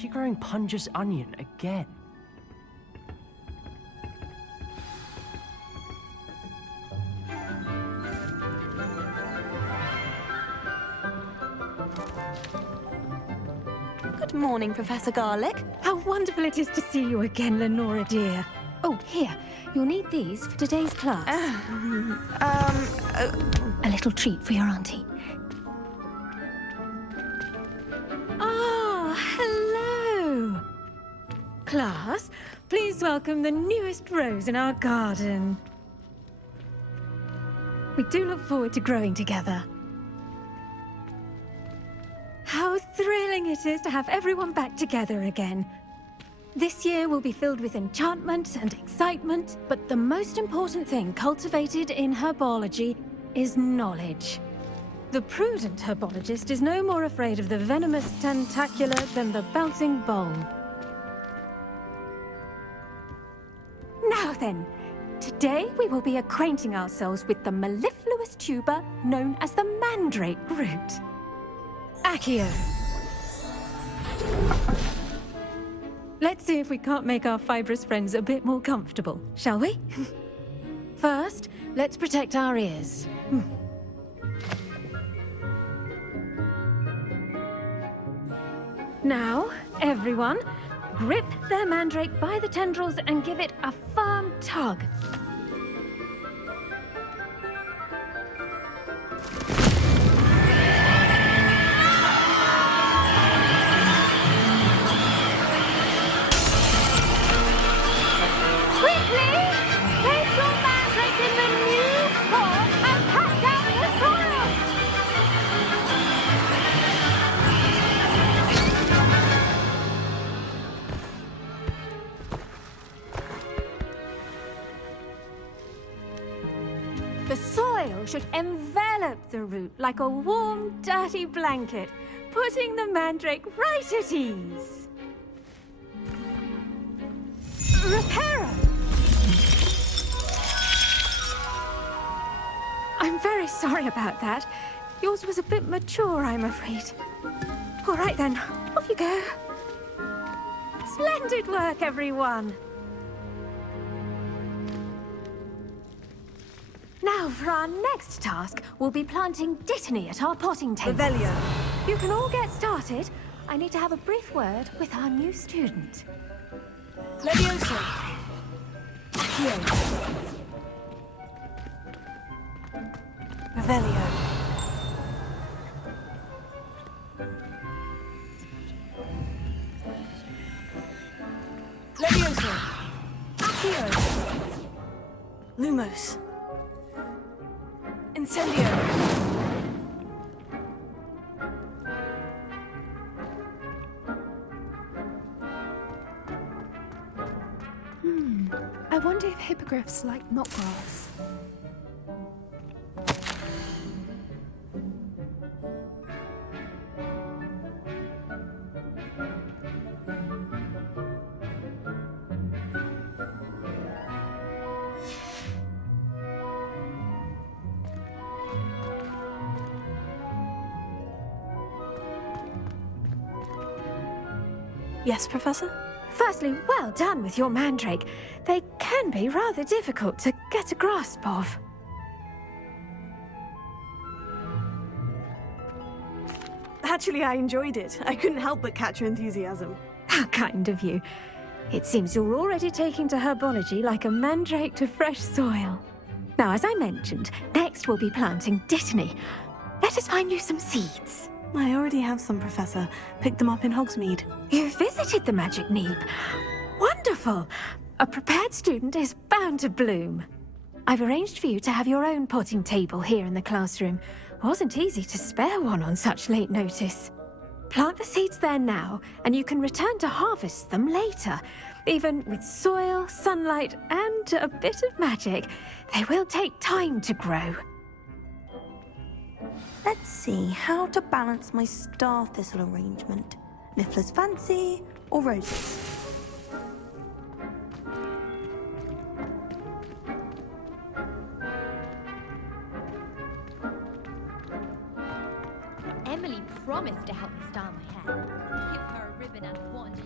she growing Punja's onion again? Good morning, Professor Garlic. How wonderful it is to see you again, Lenora dear. Oh, here. You'll need these for today's class. A little treat for your auntie. Ah, hello! Class, please welcome the newest rose in our garden. We do look forward to growing together. How thrilling it is to have everyone back together again. This year will be filled with enchantment and excitement, but the most important thing cultivated in herbology is knowledge. The prudent herbologist is no more afraid of the venomous tentacular than the bouncing bulb. Now then, today we will be acquainting ourselves with the mellifluous tuber known as the mandrake root. Accio. Let's see if we can't make our fibrous friends a bit more comfortable, shall we? First, let's protect our ears. Now, everyone, grip their mandrake by the tendrils and give it a firm tug. The soil should envelop the root like a warm, dirty blanket, putting the mandrake right at ease. Reparo! I'm very sorry about that. Yours was a bit mature, I'm afraid. All right then, off you go. Splendid work, everyone! Now, for our next task, we'll be planting Dittany at our potting table. Revelio. You can all get started. I need to have a brief word with our new student. Levioso. Accio. Revelio. Levioso. Accio. Lumos. Incendio. I wonder if hippogriffs like knotgrass. Yes, Professor? Firstly, well done with your mandrake. They can be rather difficult to get a grasp of. Actually, I enjoyed it. I couldn't help but catch your enthusiasm. How kind of you. It seems you're already taking to herbology like a mandrake to fresh soil. Now, as I mentioned, next we'll be planting Dittany. Let us find you some seeds. I already have some, Professor. Picked them up in Hogsmeade. You visited the Magic Neep. Wonderful! A prepared student is bound to bloom. I've arranged for you to have your own potting table here in the classroom. Wasn't easy to spare one on such late notice. Plant the seeds there now, and you can return to harvest them later. Even with soil, sunlight, and a bit of magic, they will take time to grow. Let's see how to balance my star thistle arrangement. Niffler's fancy or roses? Emily promised to help me style my hair. Give her a ribbon and wand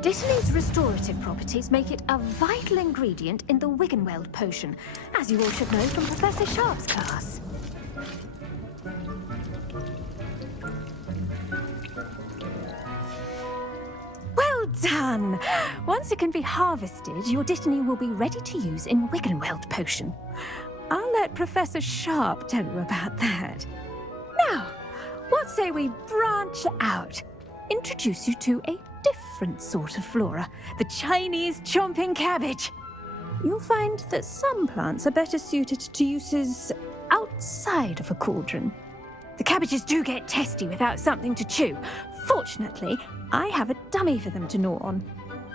Dittany's restorative properties make it a vital ingredient in the Wiggenweld potion, as you all should know from Professor Sharp's class. Well done! Once it can be harvested, your Dittany will be ready to use in Wiggenweld potion. I'll let Professor Sharp tell you about that. Now, what say we branch out? Introduce you to a different sort of flora, the Chinese chomping cabbage. You'll find that some plants are better suited to uses outside of a cauldron. The cabbages do get testy without something to chew. Fortunately, I have a dummy for them to gnaw on.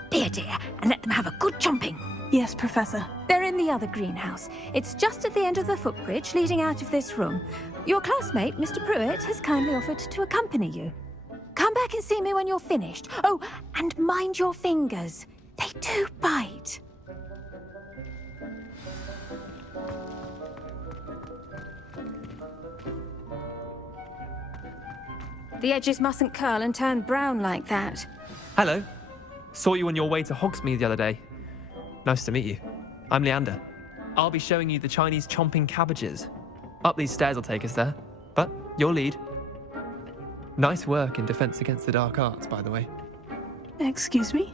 Be a dear and let them have a good chomping. Yes, Professor. They're in the other greenhouse. It's just at the end of the footbridge leading out of this room. Your classmate, Mr. Prewett, has kindly offered to accompany you. Come back and see me when you're finished. Oh, and mind your fingers. They do bite. The edges mustn't curl and turn brown like that. Hello. Saw you on your way to Hogsmeade the other day. Nice to meet you. I'm Leander. I'll be showing you the Chinese chomping cabbages. Up these stairs will take us there, but you'll lead. Nice work in Defense Against the Dark Arts, by the way. Excuse me?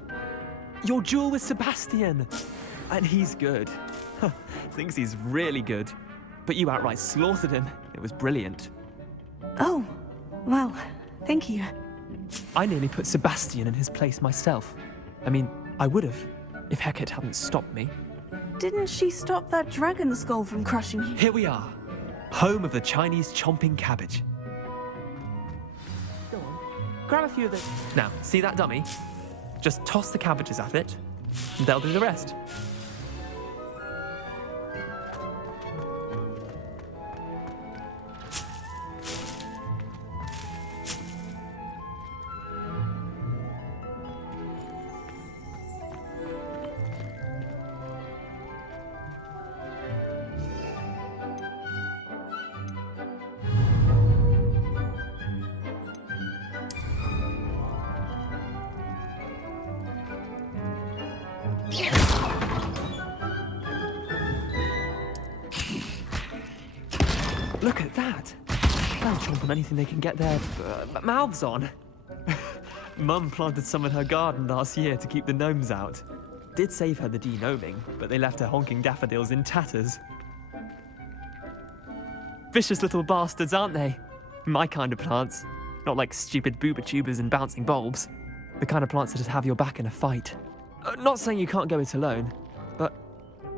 Your duel with Sebastian! And he's good. Thinks he's really good. But you outright slaughtered him. It was brilliant. Oh, well, thank you. I nearly put Sebastian in his place myself. I mean, I would have, if Hecate hadn't stopped me. Didn't she stop that dragon skull from crushing you? Here we are, home of the Chinese chomping cabbage. Go on, grab a few of those. Now, see that dummy? Just toss the cabbages at it, and they'll do the rest. Look at that! They'll chomp on anything they can get their mouths on. Mum planted some in her garden last year to keep the gnomes out. Did save her the de-gnoming, but they left her honking daffodils in tatters. Vicious little bastards, aren't they? My kind of plants. Not like stupid booba tubers and bouncing bulbs. The kind of plants that just have your back in a fight. Not saying you can't go it alone, but,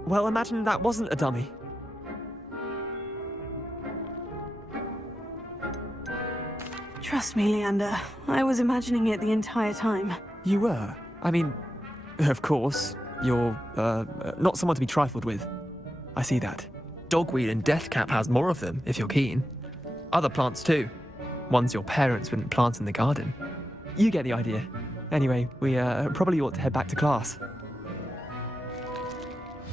well, imagine that wasn't a dummy. Trust me, Leander. I was imagining it the entire time. You were? I mean, of course, you're, not someone to be trifled with. I see that. Dogweed and deathcap has more of them, if you're keen. Other plants too. Ones your parents wouldn't plant in the garden. You get the idea. Anyway, we, probably ought to head back to class.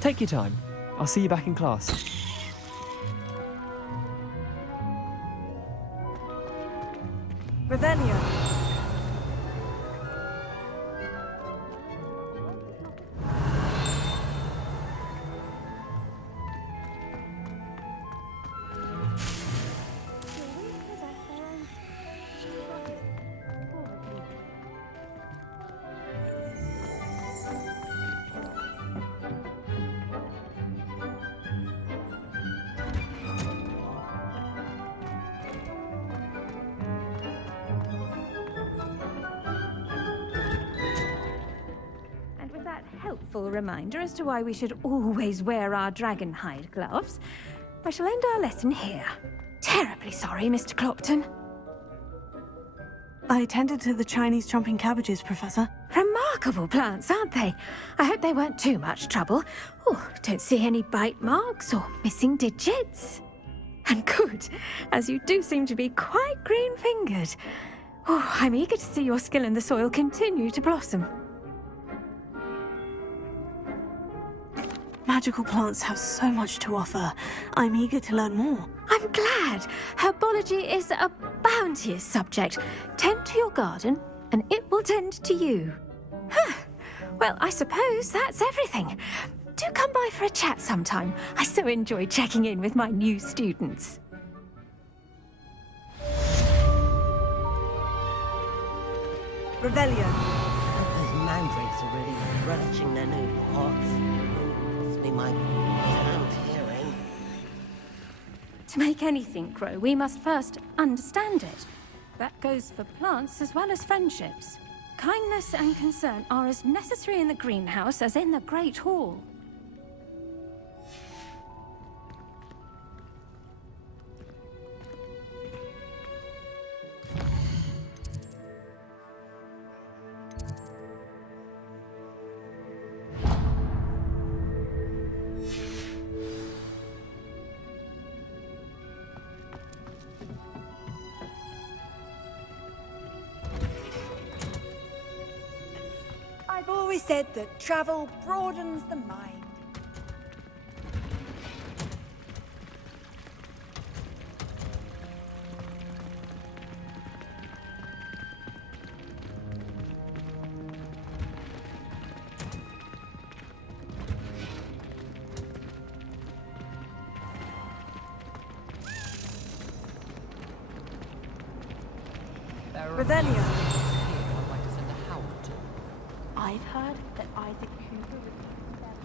Take your time. I'll see you back in class. Revelio. Helpful reminder as to why we should always wear our dragon hide gloves, I shall end our lesson here. Terribly sorry, Mr. Clopton. I tended to the Chinese chomping cabbages, Professor. Remarkable plants, aren't they? I hope they weren't too much trouble. Oh, don't see any bite marks or missing digits. And good, as you do seem to be quite green-fingered. Oh, I'm eager to see your skill in the soil continue to blossom. Magical plants have so much to offer. I'm eager to learn more. I'm glad. Herbology is a bounteous subject. Tend to your garden, and it will tend to you. Well, I suppose that's everything. Do come by for a chat sometime. I so enjoy checking in with my new students. Revelio. Those mandrakes are really relishing their new pots. Cost me my sound hearing. To make anything grow, we must first understand it. That goes for plants as well as friendships. Kindness and concern are as necessary in the greenhouse as in the Great Hall. I've always said that travel broadens the mind. Revelio. I've heard that Isaac Cooper was...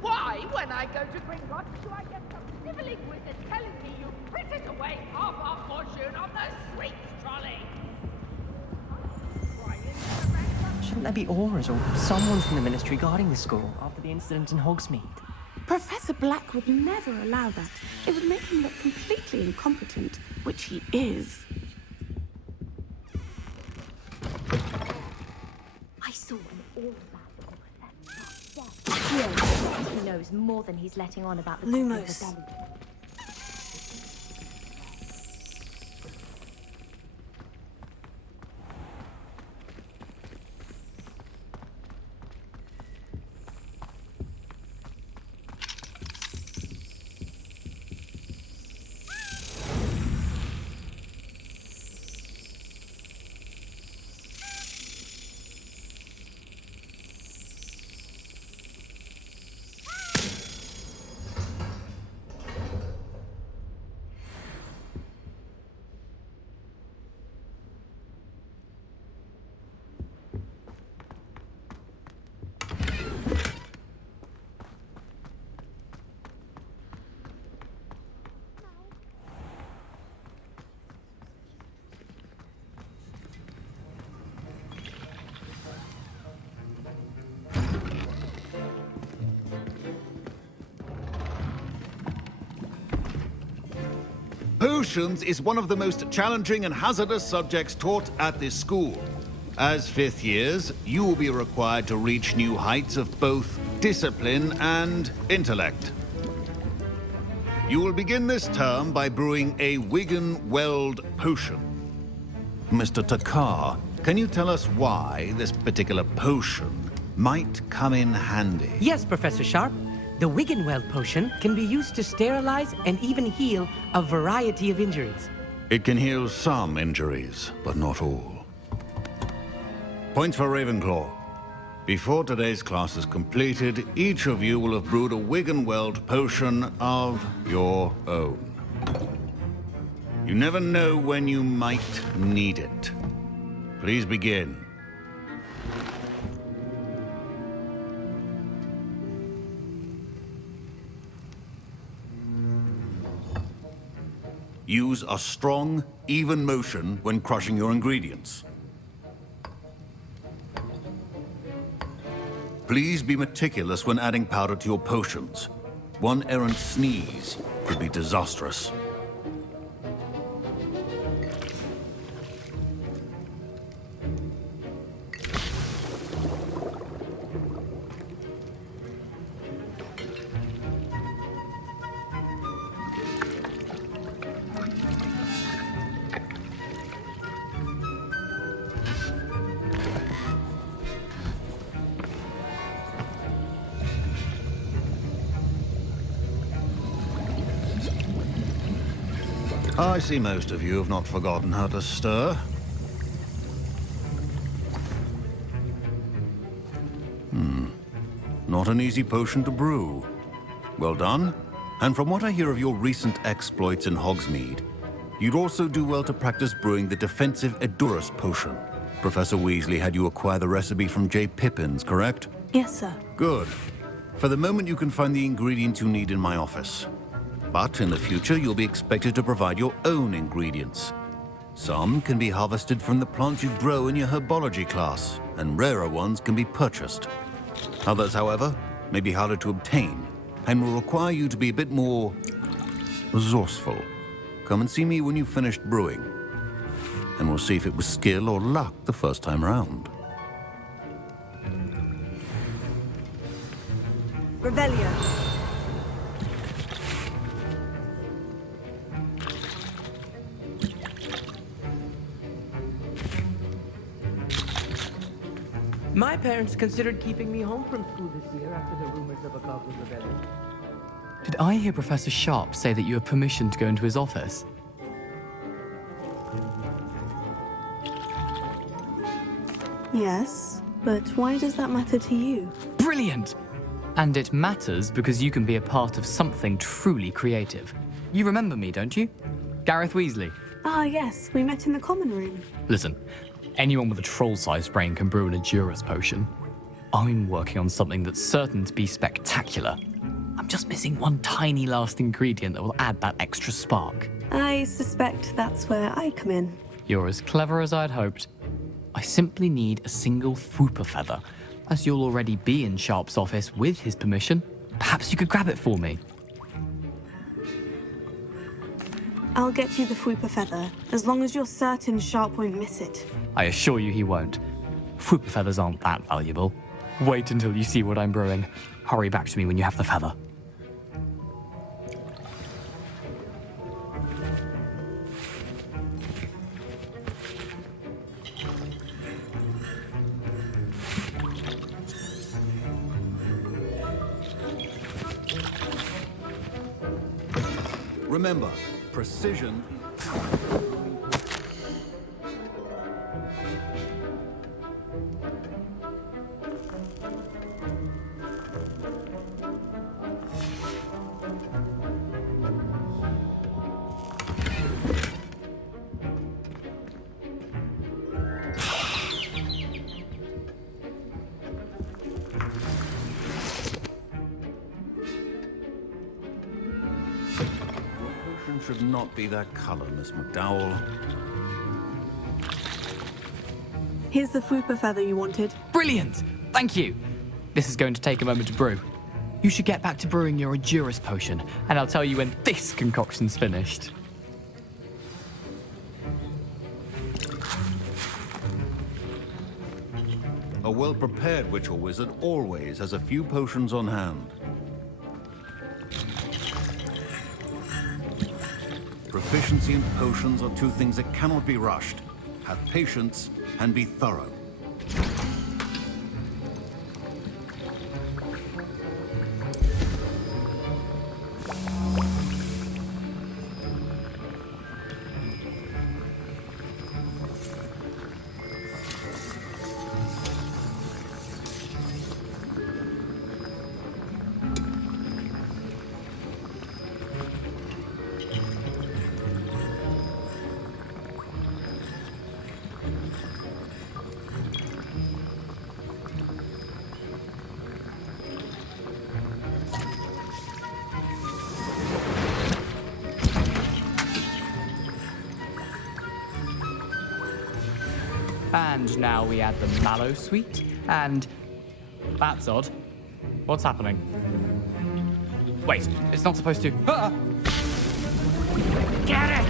Why, when I go to Gringotts, do I get some snivelling wizard telling me you frittered away half our fortune on the sweets trolley? Shouldn't there be auras or someone from the ministry guarding the school after the incident in Hogsmeade? Professor Black would never allow that. It would make him look completely incompetent, which he is. I saw an all-that Accio. He knows more than he's letting on about the Lumos. rebellion. Potions is one of the most challenging and hazardous subjects taught at this school. As fifth years, you will be required to reach new heights of both discipline and intellect. You will begin this term by brewing a Wigan-Weld potion. Mr. Takar, can you tell us why this particular potion might come in handy? Yes, Professor Sharp. The Wiggenweld potion can be used to sterilize and even heal a variety of injuries. It can heal some injuries, but not all. Points for Ravenclaw. Before today's class is completed, each of you will have brewed a Wiggenweld potion of your own. You never know when you might need it. Please begin. Use a strong, even motion when crushing your ingredients. Please be meticulous when adding powder to your potions. One errant sneeze could be disastrous. I see most of you have not forgotten how to stir. Not an easy potion to brew. Well done. And from what I hear of your recent exploits in Hogsmeade, you'd also do well to practice brewing the defensive Edurus potion. Professor Weasley had you acquire the recipe from J. Pippin's, correct? Yes, sir. Good. For the moment, you can find the ingredients you need in my office. But in the future, you'll be expected to provide your own ingredients. Some can be harvested from the plants you grow in your Herbology class, and rarer ones can be purchased. Others, however, may be harder to obtain, and will require you to be a bit more resourceful. Come and see me when you've finished brewing, and we'll see if it was skill or luck the first time round. Revelio. My parents considered keeping me home from school this year after the rumors of a goblin rebellion. Did I hear Professor Sharp say that you have permission to go into his office? Yes, but why does that matter to you? Brilliant! And it matters because you can be a part of something truly creative. You remember me, don't you? Gareth Weasley. Ah, yes, we met in the common room. Listen, anyone with a troll-sized brain can brew an Edurus potion. I'm working on something that's certain to be spectacular. I'm just missing one tiny last ingredient that will add that extra spark. I suspect that's where I come in. You're as clever as I'd hoped. I simply need a single Fwooper feather. As you'll already be in Sharp's office with his permission, perhaps you could grab it for me. I'll get you the Fwooper feather, as long as you're certain Sharp won't miss it. I assure you he won't. Fwooper feathers aren't that valuable. Wait until you see what I'm brewing. Hurry back to me when you have the feather. Remember, precision. Should not be that color, Miss McDowell. Here's the Fwooper feather you wanted. Brilliant! Thank you! This is going to take a moment to brew. You should get back to brewing your Edurus potion, and I'll tell you when this concoction's finished. A well-prepared witch or wizard always has a few potions on hand. Proficiency and potions are two things that cannot be rushed. Have patience and be thorough. And now we add the mallow sweet, and... That's odd. What's happening? Wait, it's not supposed to... Ah! Get it!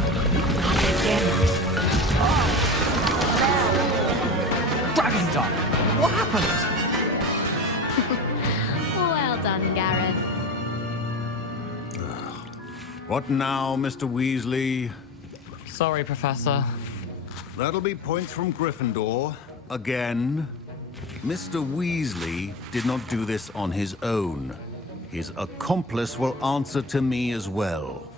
Get it! Oh! Dragon Dog! What happened? Well done, Gareth. What now, Mr. Weasley? Sorry, Professor. That'll be points from Gryffindor. Again. Mr. Weasley did not do this on his own. His accomplice will answer to me as well.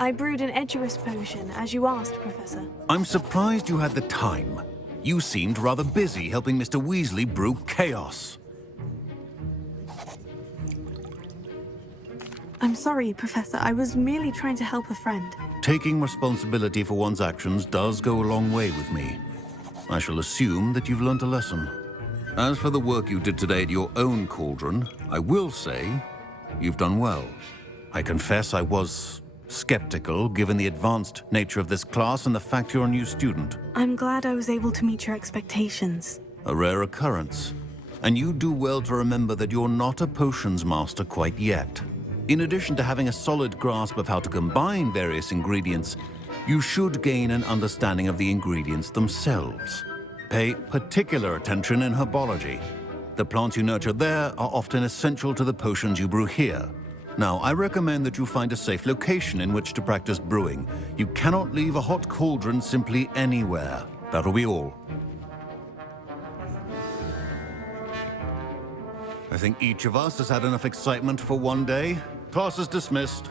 I brewed an Eduous potion, as you asked, Professor. I'm surprised you had the time. You seemed rather busy helping Mr. Weasley brew chaos. I'm sorry, Professor. I was merely trying to help a friend. Taking responsibility for one's actions does go a long way with me. I shall assume that you've learnt a lesson. As for the work you did today at your own cauldron, I will say you've done well. I confess I was skeptical, given the advanced nature of this class and the fact you're a new student. I'm glad I was able to meet your expectations. A rare occurrence. And you do well to remember that you're not a potions master quite yet. In addition to having a solid grasp of how to combine various ingredients, you should gain an understanding of the ingredients themselves. Pay particular attention in herbology. The plants you nurture there are often essential to the potions you brew here. Now, I recommend that you find a safe location in which to practice brewing. You cannot leave a hot cauldron simply anywhere. That'll be all. I think each of us has had enough excitement for one day. Class is dismissed.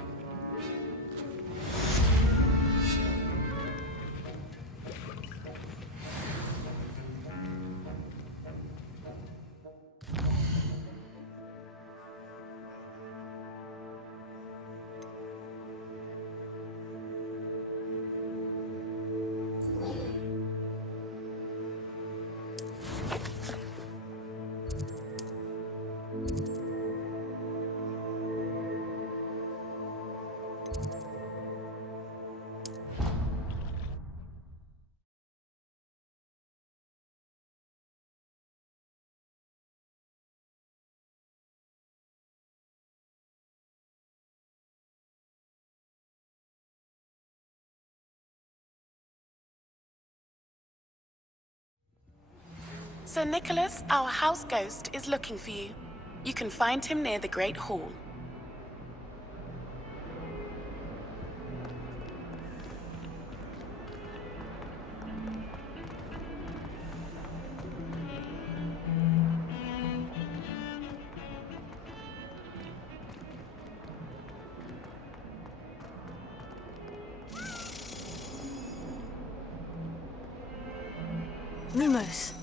Sir Nicholas, our house ghost, is looking for you. You can find him near the Great Hall. Lumos.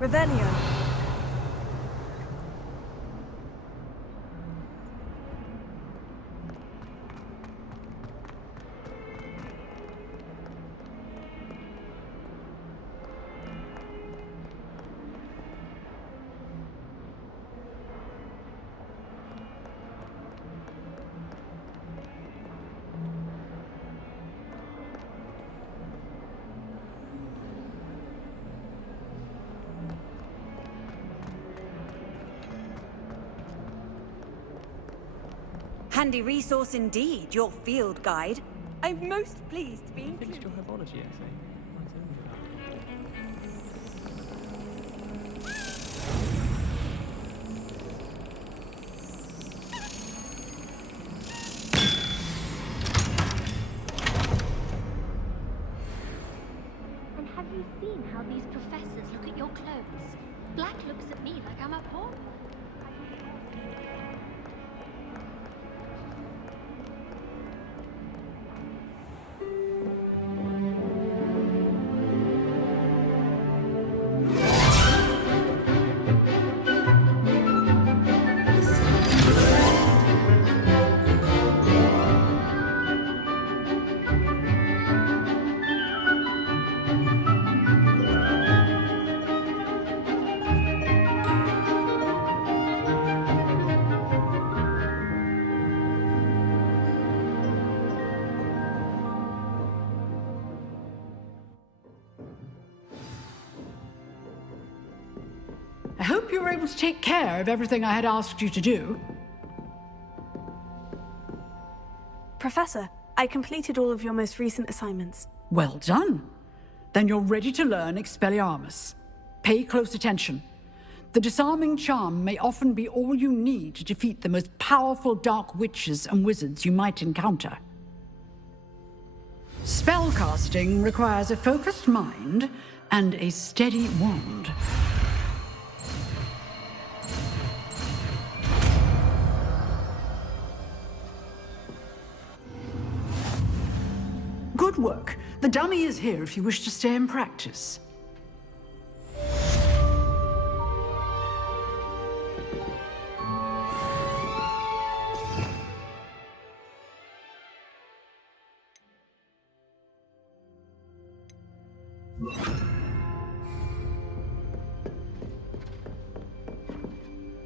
Revelio. Handy resource indeed, your field guide. I'm most pleased to be included. Your herbology essay. And have you seen how these professors look at your clothes? Black looks at me like I'm a pawn. I hope you were able to take care of everything I had asked you to do. Professor, I completed all of your most recent assignments. Well done. Then you're ready to learn Expelliarmus. Pay close attention. The disarming charm may often be all you need to defeat the most powerful dark witches and wizards you might encounter. Spellcasting requires a focused mind and a steady wand. Good work. The dummy is here if you wish to stay and practice.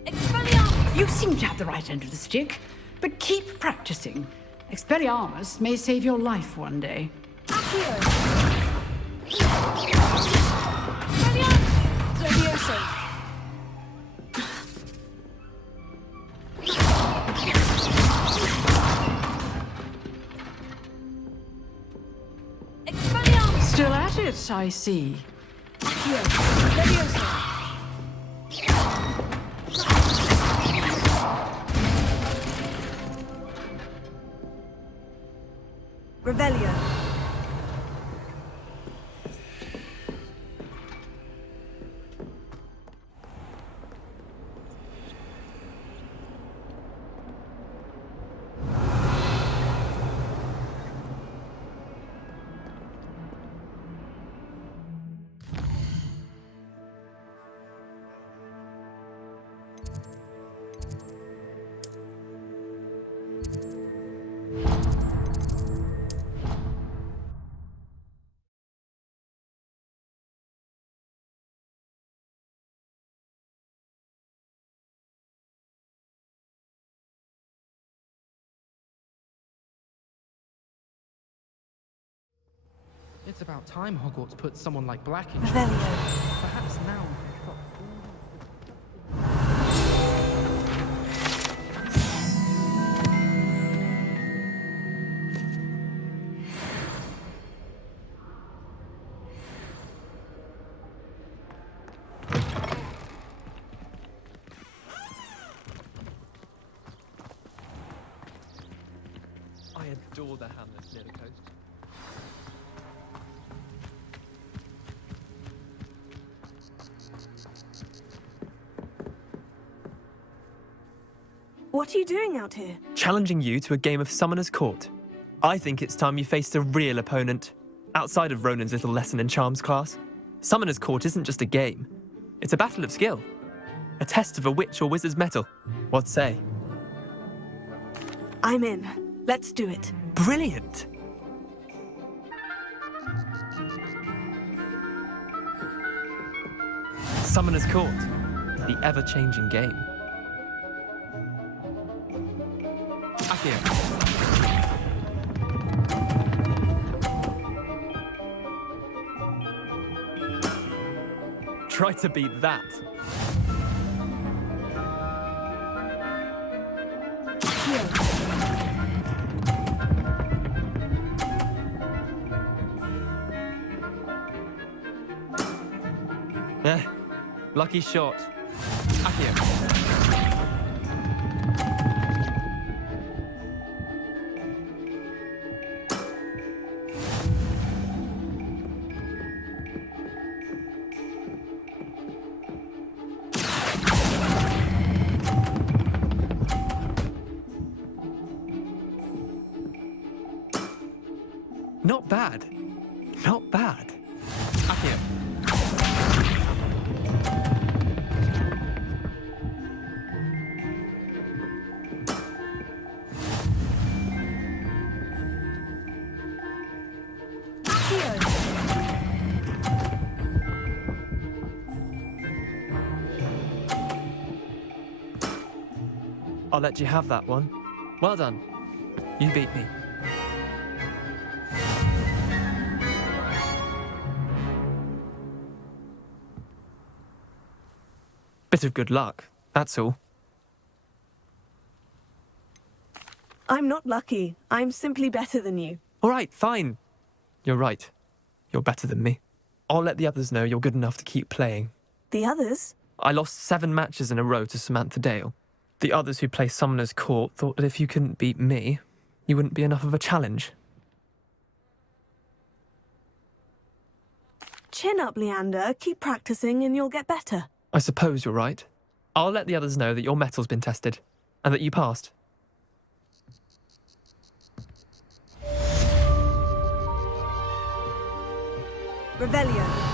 Expelliarmus! You seem to have the right end of the stick, but keep practicing. Expelliarmus may save your life one day. Accio! Expelliarmus! Levioso! Expelliarmus! Still at it, I see. Accio! Levioso! Revelio. It's about time Hogwarts put someone like Black in charge. Revelio. Perhaps now. I adore the hamlets near the coast. What are you doing out here? Challenging you to a game of Summoner's Court. I think it's time you faced a real opponent, outside of Ronan's little lesson in Charms class. Summoner's Court isn't just a game. It's a battle of skill. A test of a witch or wizard's mettle. What say? I'm in. Let's do it. Brilliant! Summoner's Court. The ever-changing game. Accio. Try to beat that. Lucky shot. Accio. Not bad. Not bad. Accio. I'll let you have that one. Well done. You beat me. Bit of good luck, that's all. I'm not lucky. I'm simply better than you. All right, fine. You're right. You're better than me. I'll let the others know you're good enough to keep playing. The others? I lost 7 matches in a row to Samantha Dale. The others who play Summoner's Court thought that if you couldn't beat me, you wouldn't be enough of a challenge. chin up, Leander. Keep practicing and you'll get better. I suppose you're right. I'll let the others know that your metal's been tested, and that you passed. Revelio.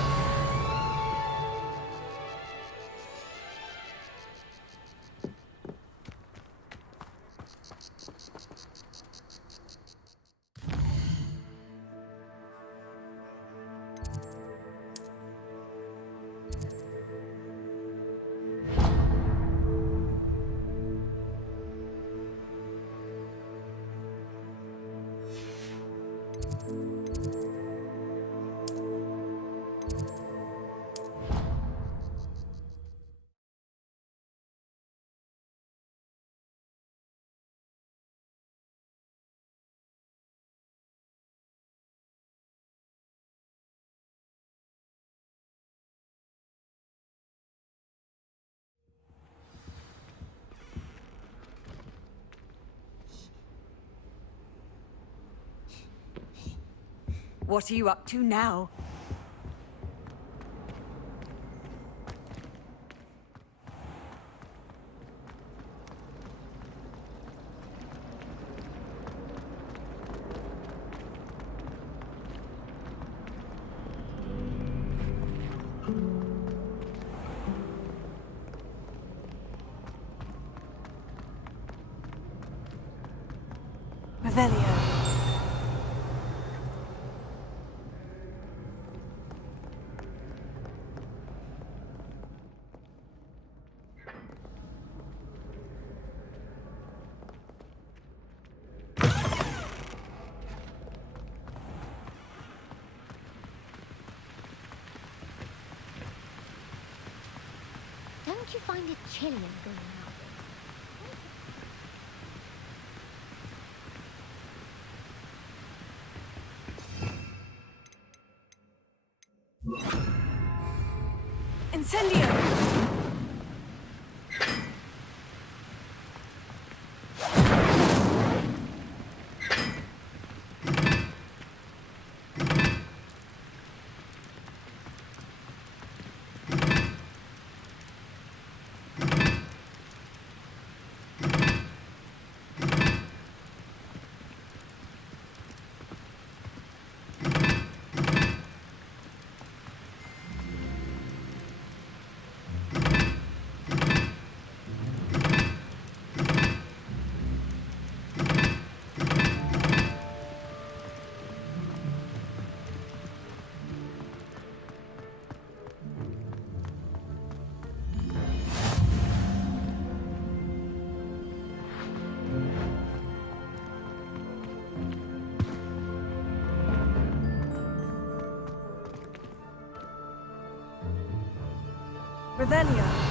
What are you up to now? Revelio. Don't you find it chilly going out? Incendio! Revelio.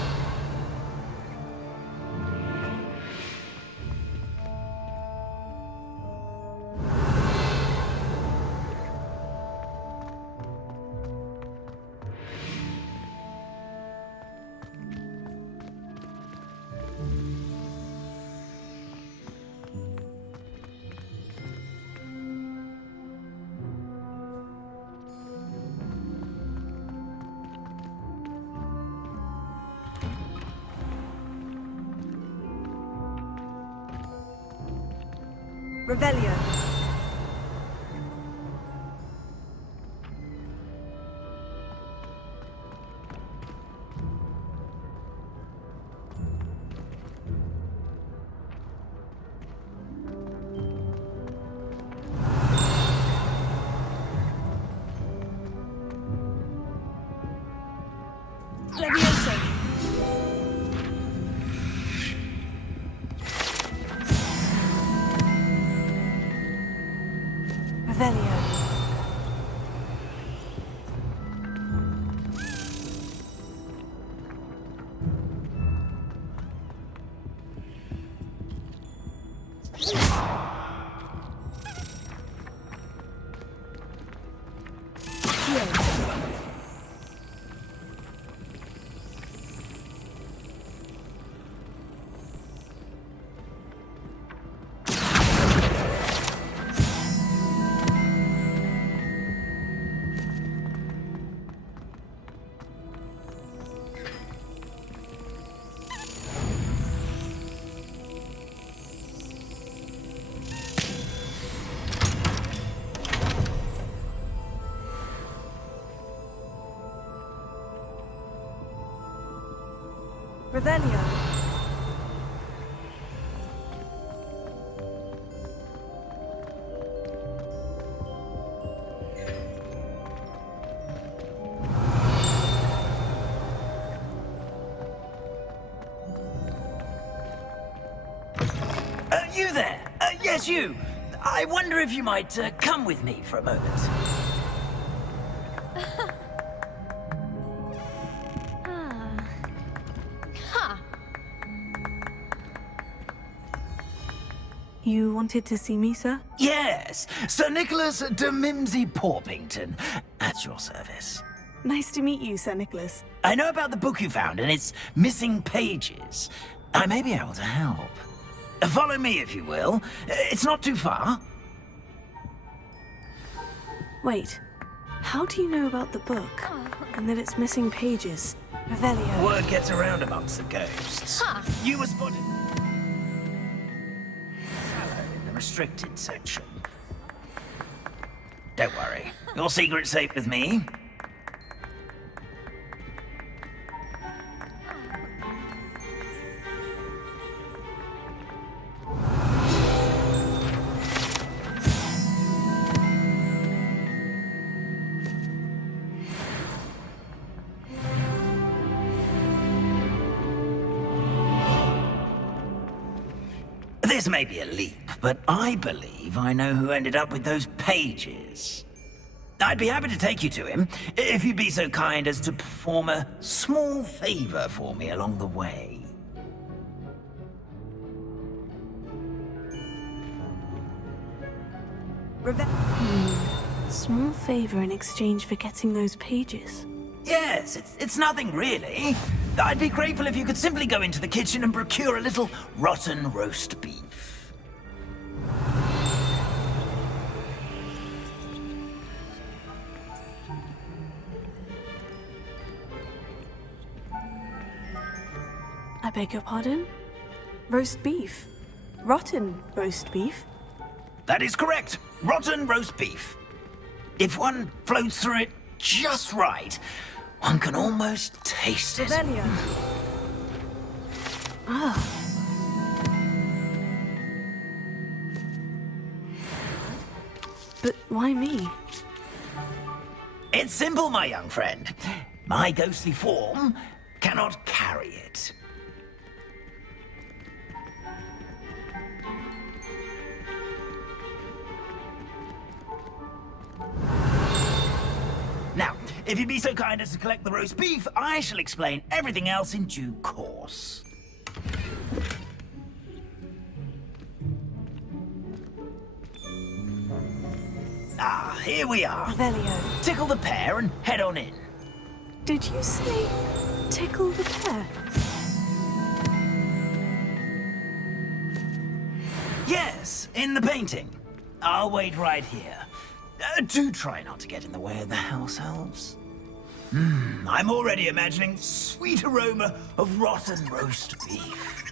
Revelio. Levioso. Revelio. Revelio. You there? Yes, you. I wonder if you might come with me for a moment. You wanted to see me, sir? Yes, Sir Nicholas de Mimsy Porpington, at your service. Nice to meet you, Sir Nicholas. I know about the book you found and its missing pages. I may be able to help. Follow me, if you will. It's not too far. Wait, how do you know about the book? And that it's missing pages? Revelio. Word gets around amongst the ghosts. You were spotted in the restricted section. Don't worry. Your secret's safe with me. This may be a leap, but I believe I know who ended up with those pages. I'd be happy to take you to him, if you'd be so kind as to perform a small favor for me along the way. Small favor in exchange for getting those pages. Yes, it's nothing really. I'd be grateful if you could simply go into the kitchen and procure a little rotten roast beef. I beg your pardon? Roast beef? Rotten roast beef? That is correct. Rotten roast beef. If one floats through it just right, one can almost taste it. Revelio. Ah. But why me? It's simple, my young friend. My ghostly form cannot carry it. Now, if you'd be so kind as to collect the roast beef, I shall explain everything else in due course. Ah, here we are. Revelio. Tickle the pear and head on in. Did you say tickle the pear? Yes, in the painting. I'll wait right here. Do try not to get in the way of the house elves. I'm already imagining sweet aroma of rotten roast beef.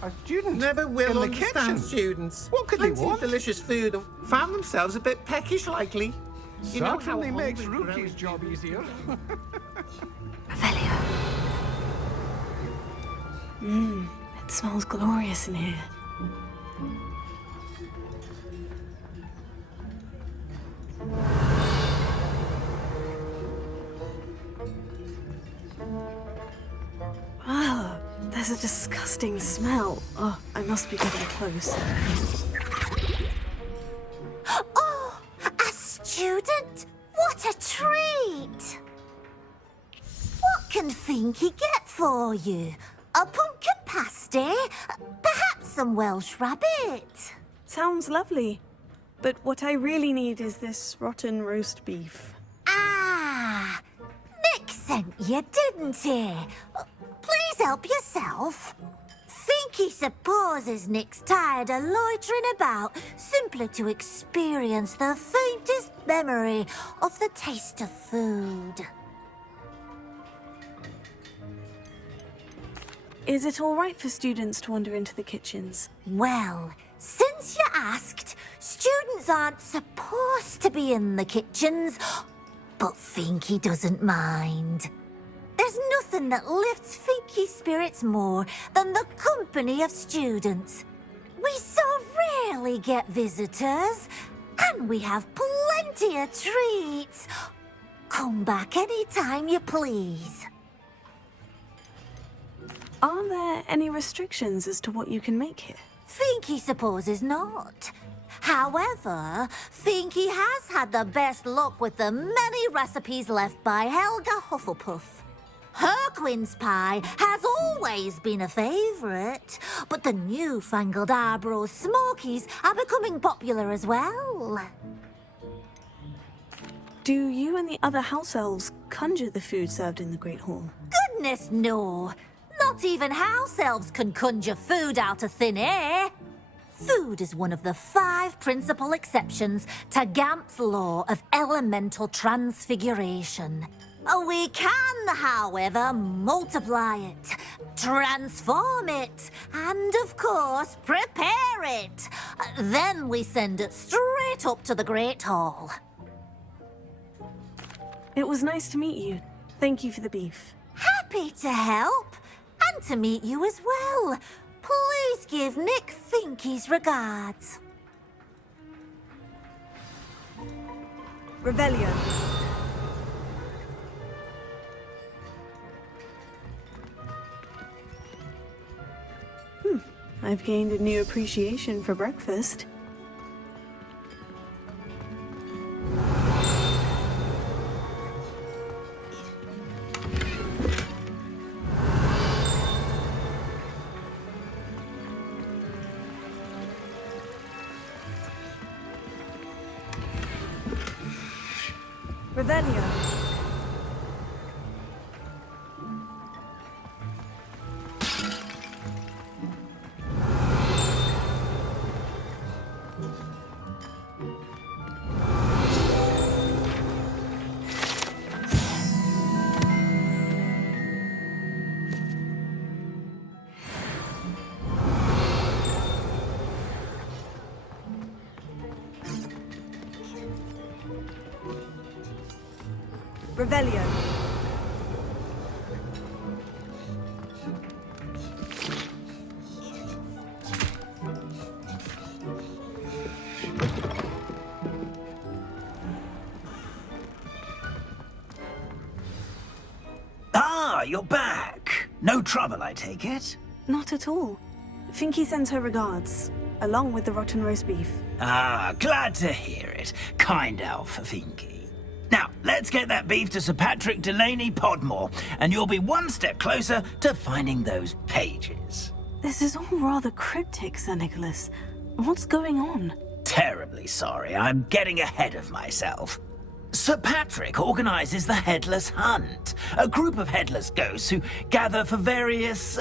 Our students never will understand students. What could they want? Delicious food and found themselves a bit peckish likely. You know how Certainly makes hungry Rookie's job easier. Revelio. It smells glorious in here. Ah, there's a disgusting smell. Oh, I must be getting close. Oh, a student? What a treat! What can Finky get for you? A pumpkin pasty? Perhaps some Welsh rabbit? Sounds lovely. But what I really need is this rotten roast beef. Ah, Nick sent you, didn't he? Please help yourself. Finky supposes Nick's tired of loitering about simply to experience the faintest memory of the taste of food. Is it all right for students to wander into the kitchens? Well, since you asked, students aren't supposed to be in the kitchens, but Finky doesn't mind. There's nothing that lifts Finky's spirits more than the company of students. We so rarely get visitors, and we have plenty of treats. Come back any time you please. Are there any restrictions as to what you can make here? Finky supposes not. However, Finky has had the best luck with the many recipes left by Helga Hufflepuff. Her quince pie has always been a favourite, but the newfangled Arbroath Smokies are becoming popular as well. Do you and the other house elves conjure the food served in the Great Hall? Goodness, no. Not even house elves can conjure food out of thin air. Food is one of the 5 principal exceptions to Gamp's law of elemental transfiguration. We can, however, multiply it, transform it, and, of course, prepare it. Then we send it straight up to the Great Hall. It was nice to meet you. Thank you for the beef. Happy to help, and to meet you as well. Please give Nick Finky's regards. Revelio. I've gained a new appreciation for breakfast. Revelio. Revelio. Ah, you're back. No trouble, I take it? Not at all. Finky sends her regards, along with the rotten roast beef. Ah, glad to hear it. Kind elf for Finky. Now, let's get that beef to Sir Patrick Delaney Podmore, and you'll be one step closer to finding those pages. This is all rather cryptic, Sir Nicholas. What's going on? Terribly sorry, I'm getting ahead of myself. Sir Patrick organizes the Headless Hunt, a group of headless ghosts who gather for various,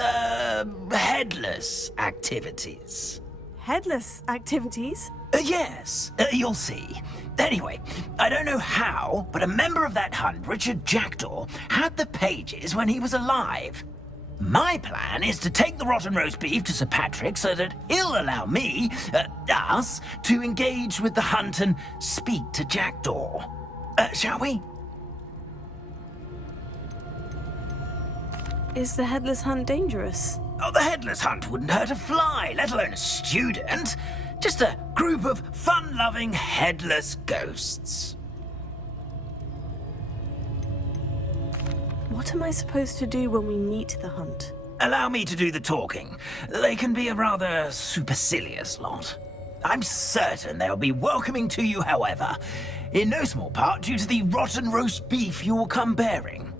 headless activities. Headless activities? Yes, you'll see. Anyway, I don't know how, but a member of that hunt, Richard Jackdaw, had the pages when he was alive. My plan is to take the rotten roast beef to Sir Patrick so that he'll allow me, us, to engage with the hunt and speak to Jackdaw. Shall we? Is the Headless Hunt dangerous? Oh, the Headless Hunt wouldn't hurt a fly, let alone a student. Just a group of fun-loving headless ghosts. What am I supposed to do when we meet the hunt? Allow me to do the talking. They can be a rather supercilious lot. I'm certain they'll be welcoming to you, however, in no small part due to the rotten roast beef you will come bearing.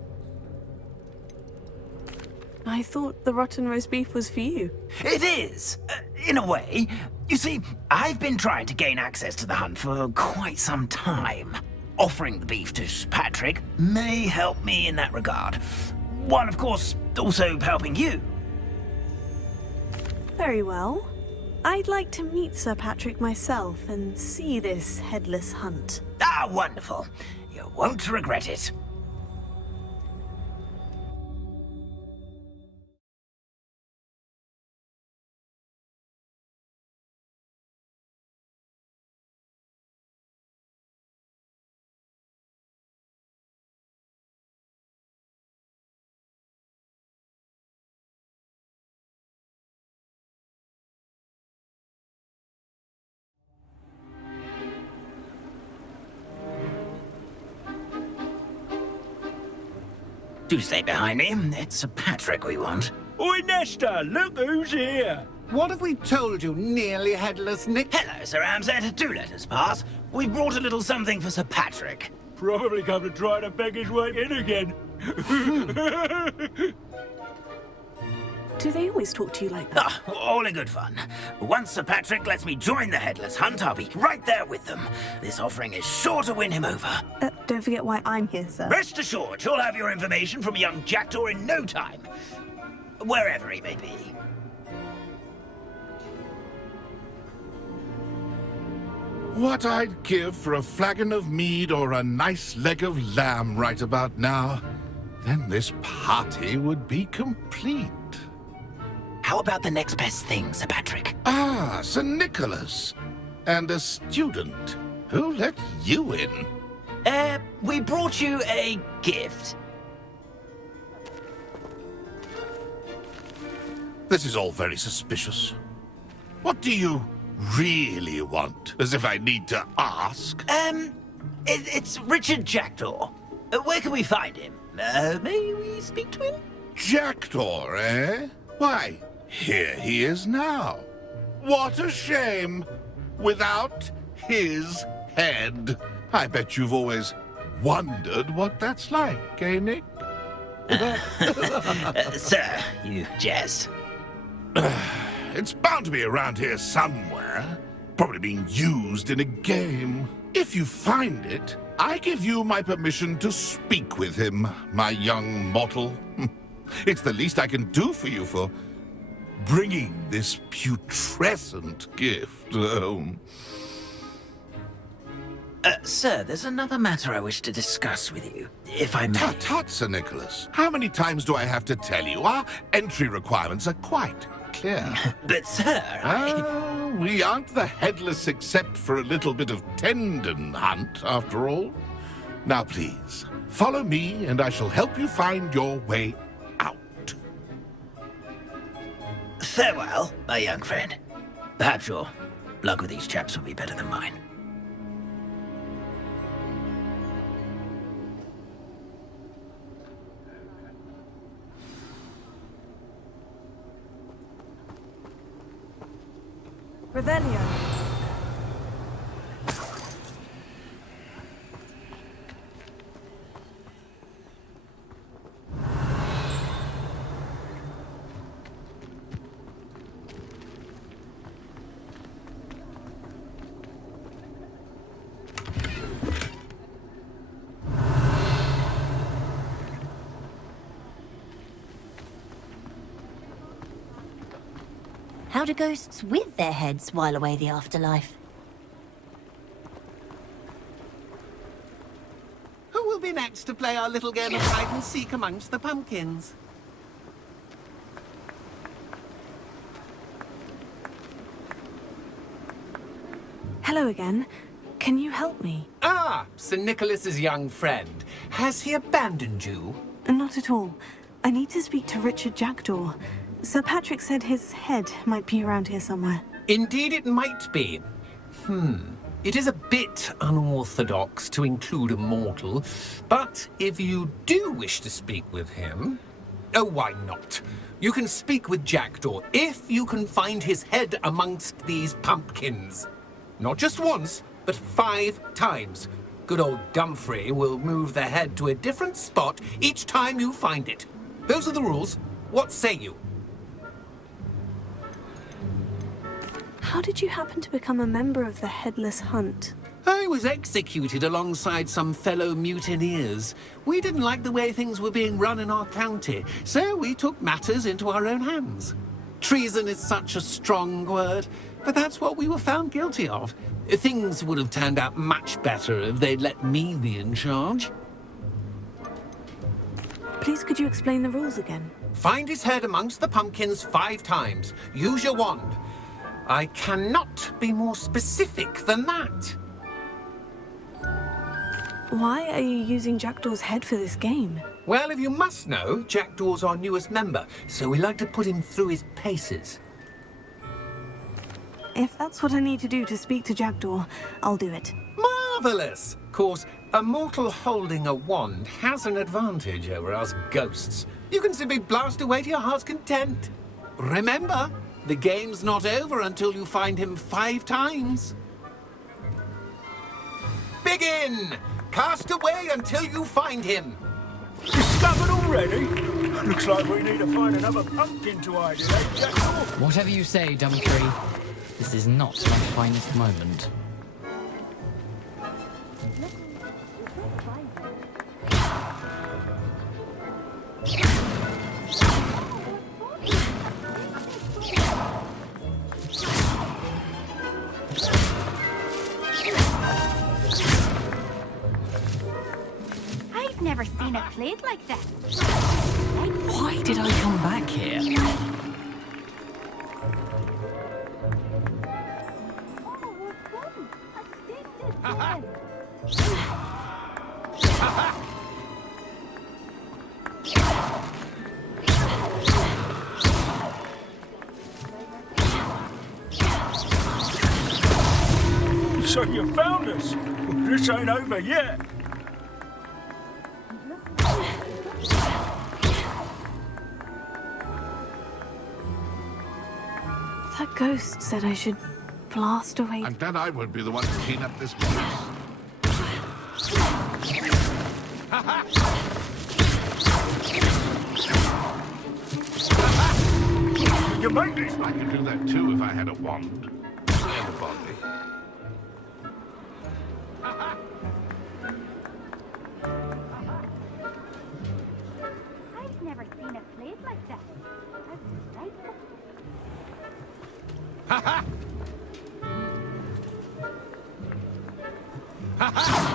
I thought the rotten roast beef was for you. It is, in a way. You see, I've been trying to gain access to the hunt for quite some time. Offering the beef to Patrick may help me in that regard. While, of course, also helping you. Very well. I'd like to meet Sir Patrick myself and see this Headless Hunt. Ah, wonderful. You won't regret it. Do stay behind me. It's Sir Patrick we want. Oi, Nesta, look who's here. What have we told you, nearly headless Nick? Hello, Sir Ramsay. Do let us pass. We've brought a little something for Sir Patrick. Probably come to try to beg his way in again. Do they always talk to you like that? Ah, all in good fun. Once Sir Patrick lets me join the Headless Hunt, I'll be right there with them. This offering is sure to win him over. Don't forget why I'm here, sir. Rest assured, you'll have your information from young Jackdaw in no time. Wherever he may be. What I'd give for a flagon of mead or a nice leg of lamb right about now. Then this party would be complete. How about the next best thing, Sir Patrick? Ah, Sir Nicholas. And a student. Who let you in? We brought you a gift. This is all very suspicious. What do you really want? As if I need to ask. It's Richard Jackdaw. Where can we find him? May we speak to him? Jackdaw, eh? Why, here he is now. What a shame. Without his head. I bet you've always wondered what that's like, eh, Nick? Sir, you jest. It's bound to be around here somewhere. Probably being used in a game. If you find it, I give you my permission to speak with him, my young mortal. It's the least I can do for you for bringing this putrescent gift home. Sir, there's another matter I wish to discuss with you, if I may. Tut, tut, Sir Nicholas. How many times do I have to tell you? Our entry requirements are quite clear. But, sir, we aren't the Headless except for a little bit of tendon hunt, after all. Now, please, follow me, and I shall help you find your way out. Farewell, my young friend. Perhaps your luck with these chaps will be better than mine. Revelio. How do ghosts with their heads while away the afterlife? Who will be next to play our little game of hide and seek amongst the pumpkins? Hello again. Can you help me? Ah, Sir Nicholas's young friend. Has he abandoned you? Not at all. I need to speak to Richard Jackdaw. Sir Patrick said his head might be around here somewhere. Indeed it might be. It is a bit unorthodox to include a mortal, but if you do wish to speak with him... Oh, why not? You can speak with Jackdaw if you can find his head amongst these pumpkins. Not just once, but 5 times. Good old Dumfrey will move the head to a different spot each time you find it. Those are the rules. What say you? How did you happen to become a member of the Headless Hunt? I was executed alongside some fellow mutineers. We didn't like the way things were being run in our county, so we took matters into our own hands. Treason is such a strong word, but that's what we were found guilty of. Things would have turned out much better if they'd let me be in charge. Please, could you explain the rules again? Find his head amongst the pumpkins 5 times. Use your wand. I cannot be more specific than that. Why are you using Jackdaw's head for this game? Well, if you must know, Jackdaw's our newest member, so we like to put him through his paces. If that's what I need to do to speak to Jacdaw, I'll do it. Marvellous! Of course, a mortal holding a wand has an advantage over us ghosts. You can simply blast away to your heart's content. Remember, the game's not over until you find him 5 times. Begin! Cast away until you find him. Discovered already? Looks like we need to find another pumpkin to hide in, eh, Jackdaw? Whatever you say, Dumfrey. This is not my finest moment. I've never seen it played like this. Why did I come back here? So you found us? This ain't over yet. That ghost said I should blast away. And then I won't be the one to clean up this mess. You make this. I could do that too if I had a wand. And a body. I've never seen it played like this. That's delightful. Ha ha! Ha ha!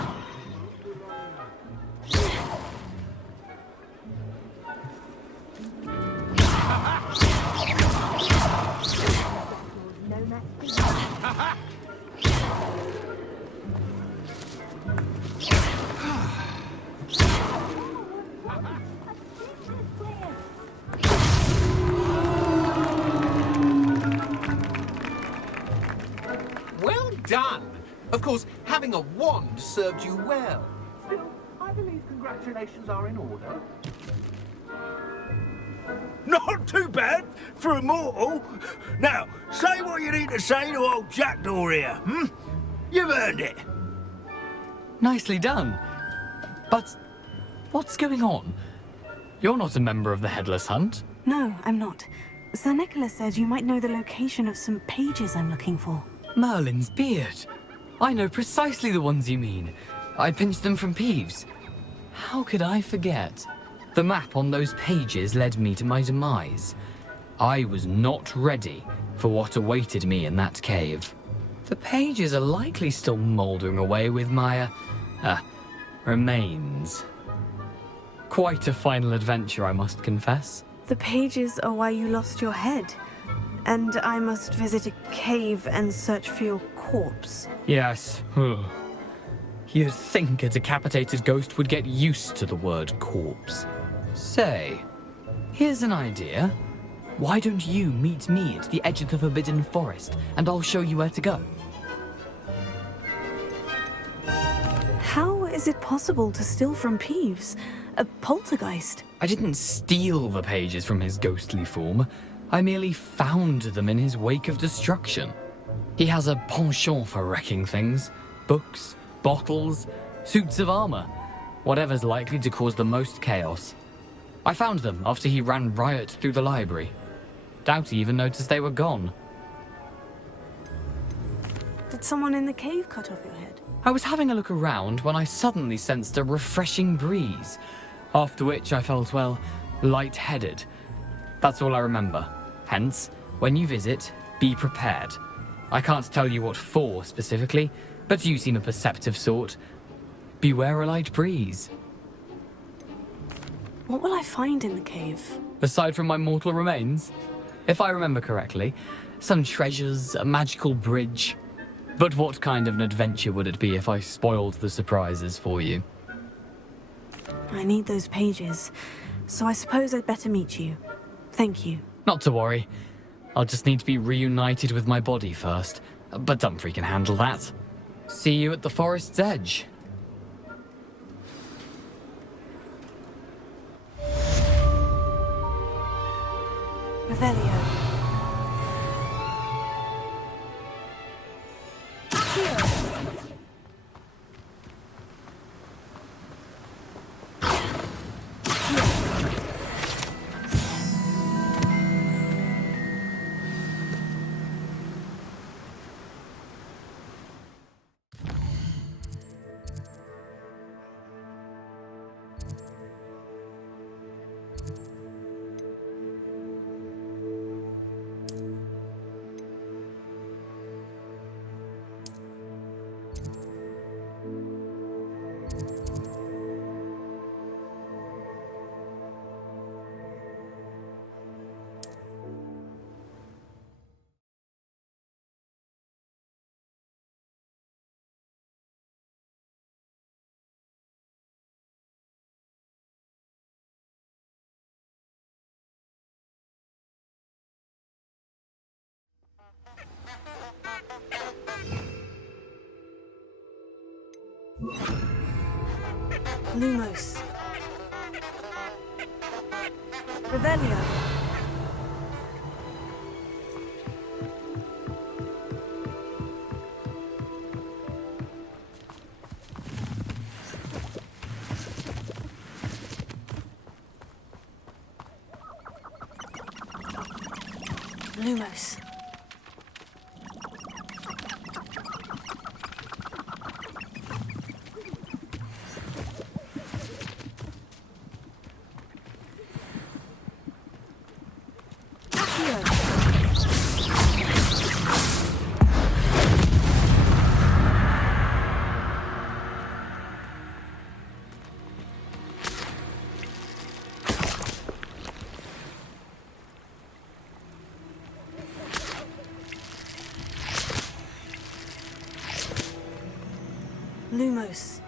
Well done! Of course, having a wand served you well. Still, I believe congratulations are in order. Not too bad for a mortal. Now, say what you need to say to old Jackdaw here, hmm? You've earned it. Nicely done. But what's going on? You're not a member of the Headless Hunt. No, I'm not. Sir Nicholas said you might know the location of some pages I'm looking for. Merlin's beard. I know precisely the ones you mean. I pinched them from Peeves. How could I forget? The map on those pages led me to my demise. I was not ready for what awaited me in that cave. The pages are likely still mouldering away with my, remains. Quite a final adventure, I must confess. The pages are why you lost your head. And I must visit a cave and search for your corpse. Yes. You'd think a decapitated ghost would get used to the word corpse. Say, here's an idea. Why don't you meet me at the edge of the Forbidden Forest, and I'll show you where to go? How is it possible to steal from Peeves? A poltergeist? I didn't steal the pages from his ghostly form. I merely found them in his wake of destruction. He has a penchant for wrecking things. Books, bottles, suits of armor. Whatever's likely to cause the most chaos. I found them after he ran riot through the library. Doubt he even noticed they were gone. Did someone in the cave cut off your head? I was having a look around when I suddenly sensed a refreshing breeze. After which I felt, well, lightheaded. That's all I remember. Hence, when you visit, be prepared. I can't tell you what for specifically, but you seem a perceptive sort. Beware a light breeze. What will I find in the cave? Aside from my mortal remains, if I remember correctly, some treasures, a magical bridge. But what kind of an adventure would it be if I spoiled the surprises for you? I need those pages, so I suppose I'd better meet you. Thank you. Not to worry. I'll just need to be reunited with my body first. But Dumfries can handle that. See you at the forest's edge. Revelio. Lumos. Revelio. Lumos. Lumos.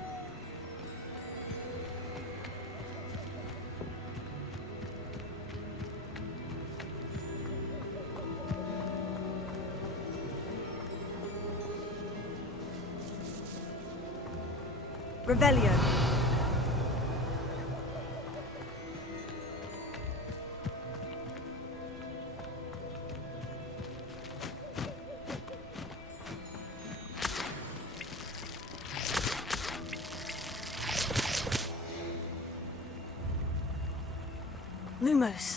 Revelio. Lumos.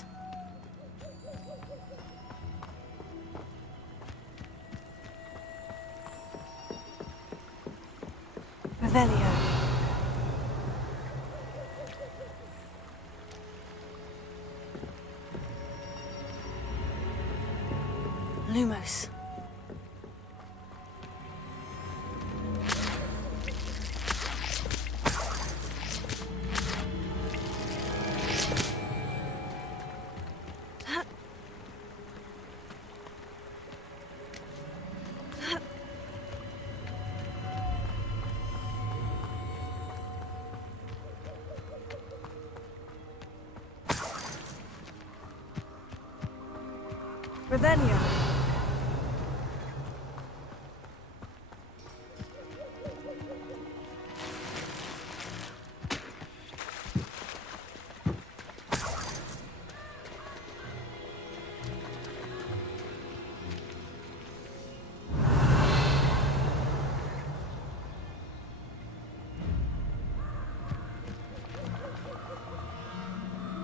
Revelio. Lumos. Revelio.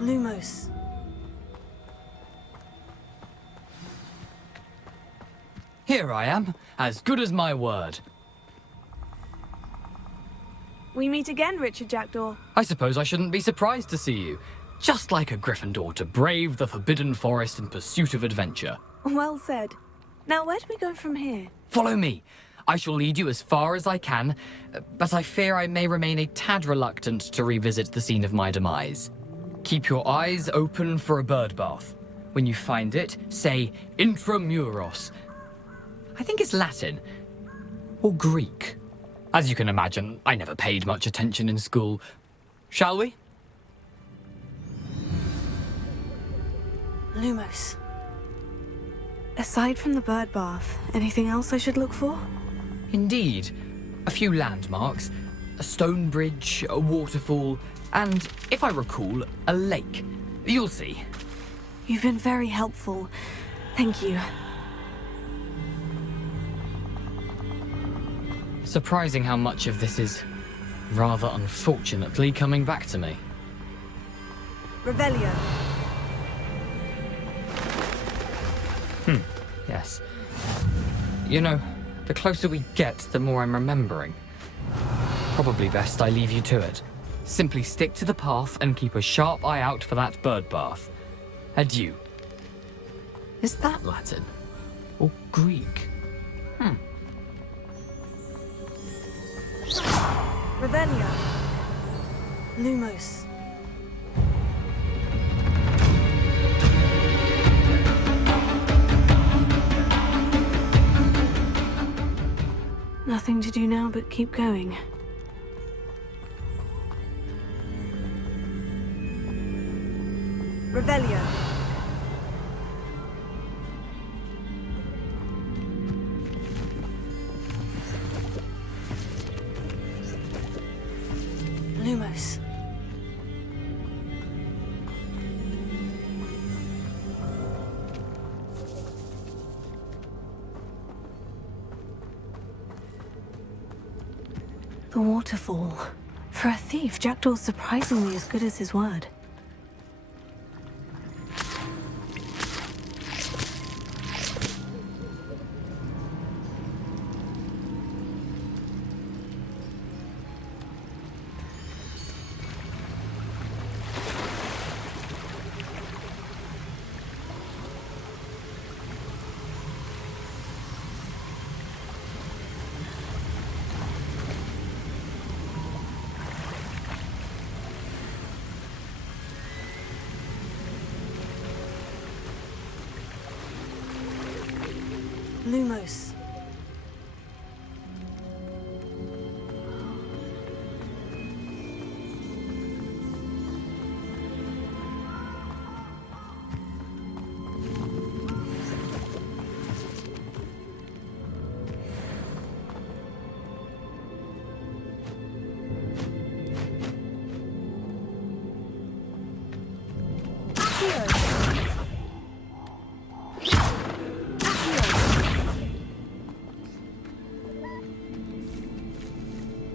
Lumos. Here I am, as good as my word. We meet again, Richard Jackdaw. I suppose I shouldn't be surprised to see you. Just like a Gryffindor to brave the Forbidden Forest in pursuit of adventure. Well said. Now, where do we go from here? Follow me. I shall lead you as far as I can, but I fear I may remain a tad reluctant to revisit the scene of my demise. Keep your eyes open for a bird bath. When you find it, say Intramuros. I think it's Latin. Or Greek. As you can imagine, I never paid much attention in school. Shall we? Lumos. Aside from the bird bath, anything else I should look for? Indeed. A few landmarks, a stone bridge, a waterfall, and, if I recall, a lake. You'll see. You've been very helpful. Thank you. Surprising how much of this is, rather unfortunately, coming back to me. Revelio. Yes. You know, the closer we get, the more I'm remembering. Probably best I leave you to it. Simply stick to the path and keep a sharp eye out for that bird bath. Adieu. Is that Latin? Or Greek? Revelio. Lumos. Nothing to do now but keep going. Revelio. Lumos. The waterfall. For a thief, Jackdaw's surprisingly as good as his word. Lumos.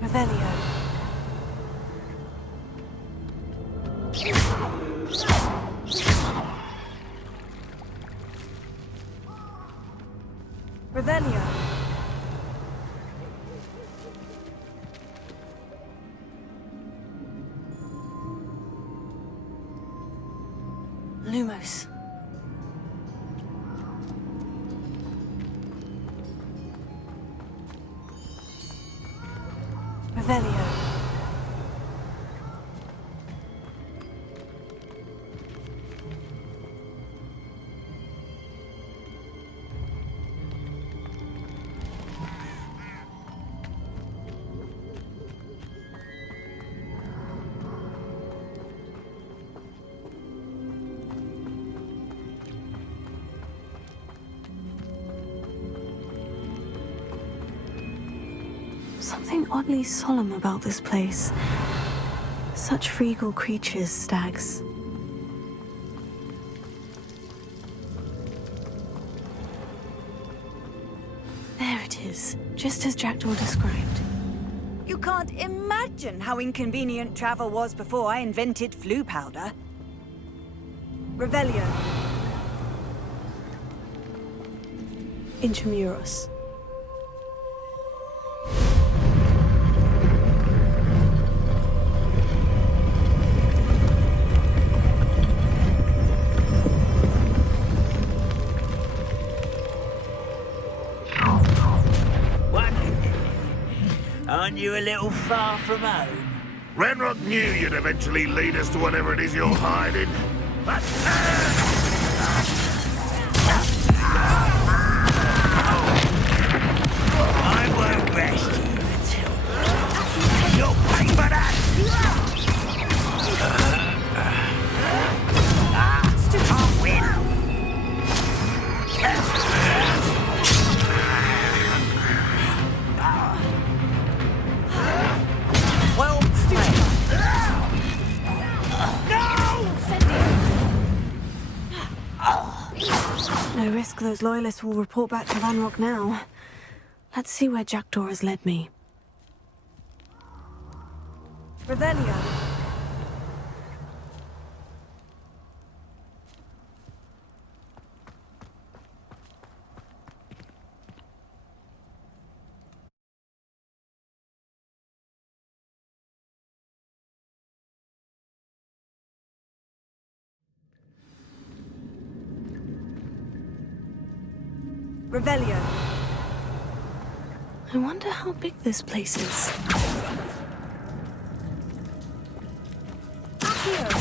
Revelio. Revelio. Lumos. Revelio. Something oddly solemn about this place. Such regal creatures, stags. There it is, just as Jackdaw described. You can't imagine how inconvenient travel was before I invented flu powder. Revelio. Intramuros. Aren't you a little far from home? Renrock knew you'd eventually lead us to whatever it is you're hiding. But... I won't rest you until you'll pay for that! I'll win! Well No risk those loyalists will report back to Vanrock now. Let's see where Jackdaw has led me. Revelio. Revelio. I wonder how big this place is. Accio.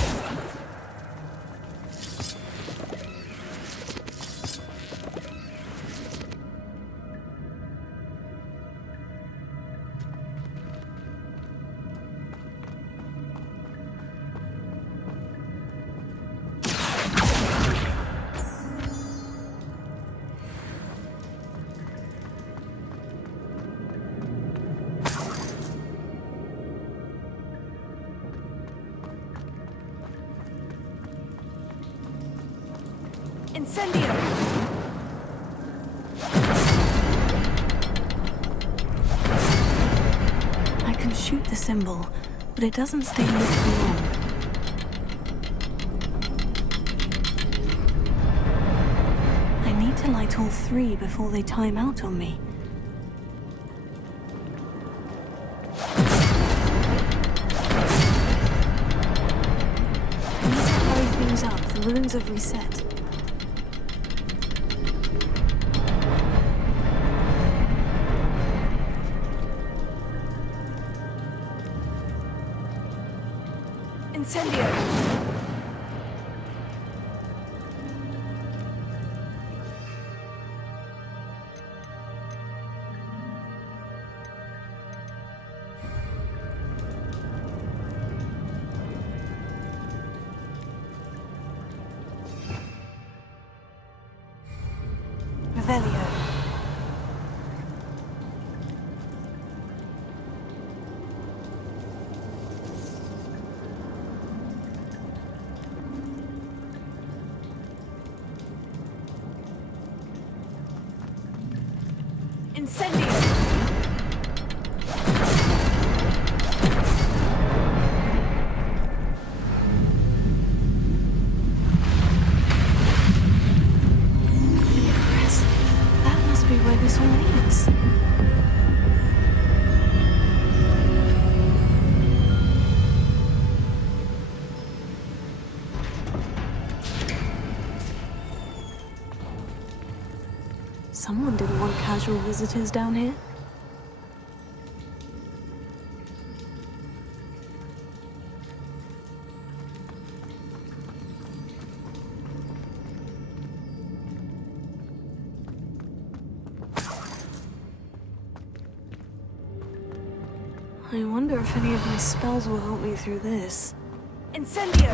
Incendio! I can shoot the symbol, but it doesn't stay lit for long. I need to light all three before they time out on me. I need to hurry things up. The ruins have reset. Incendio! Revelio. Incendio! Impressive. That must be where this all leads. Someone didn't want casual visitors down here. I wonder if any of my spells will help me through this. Incendio!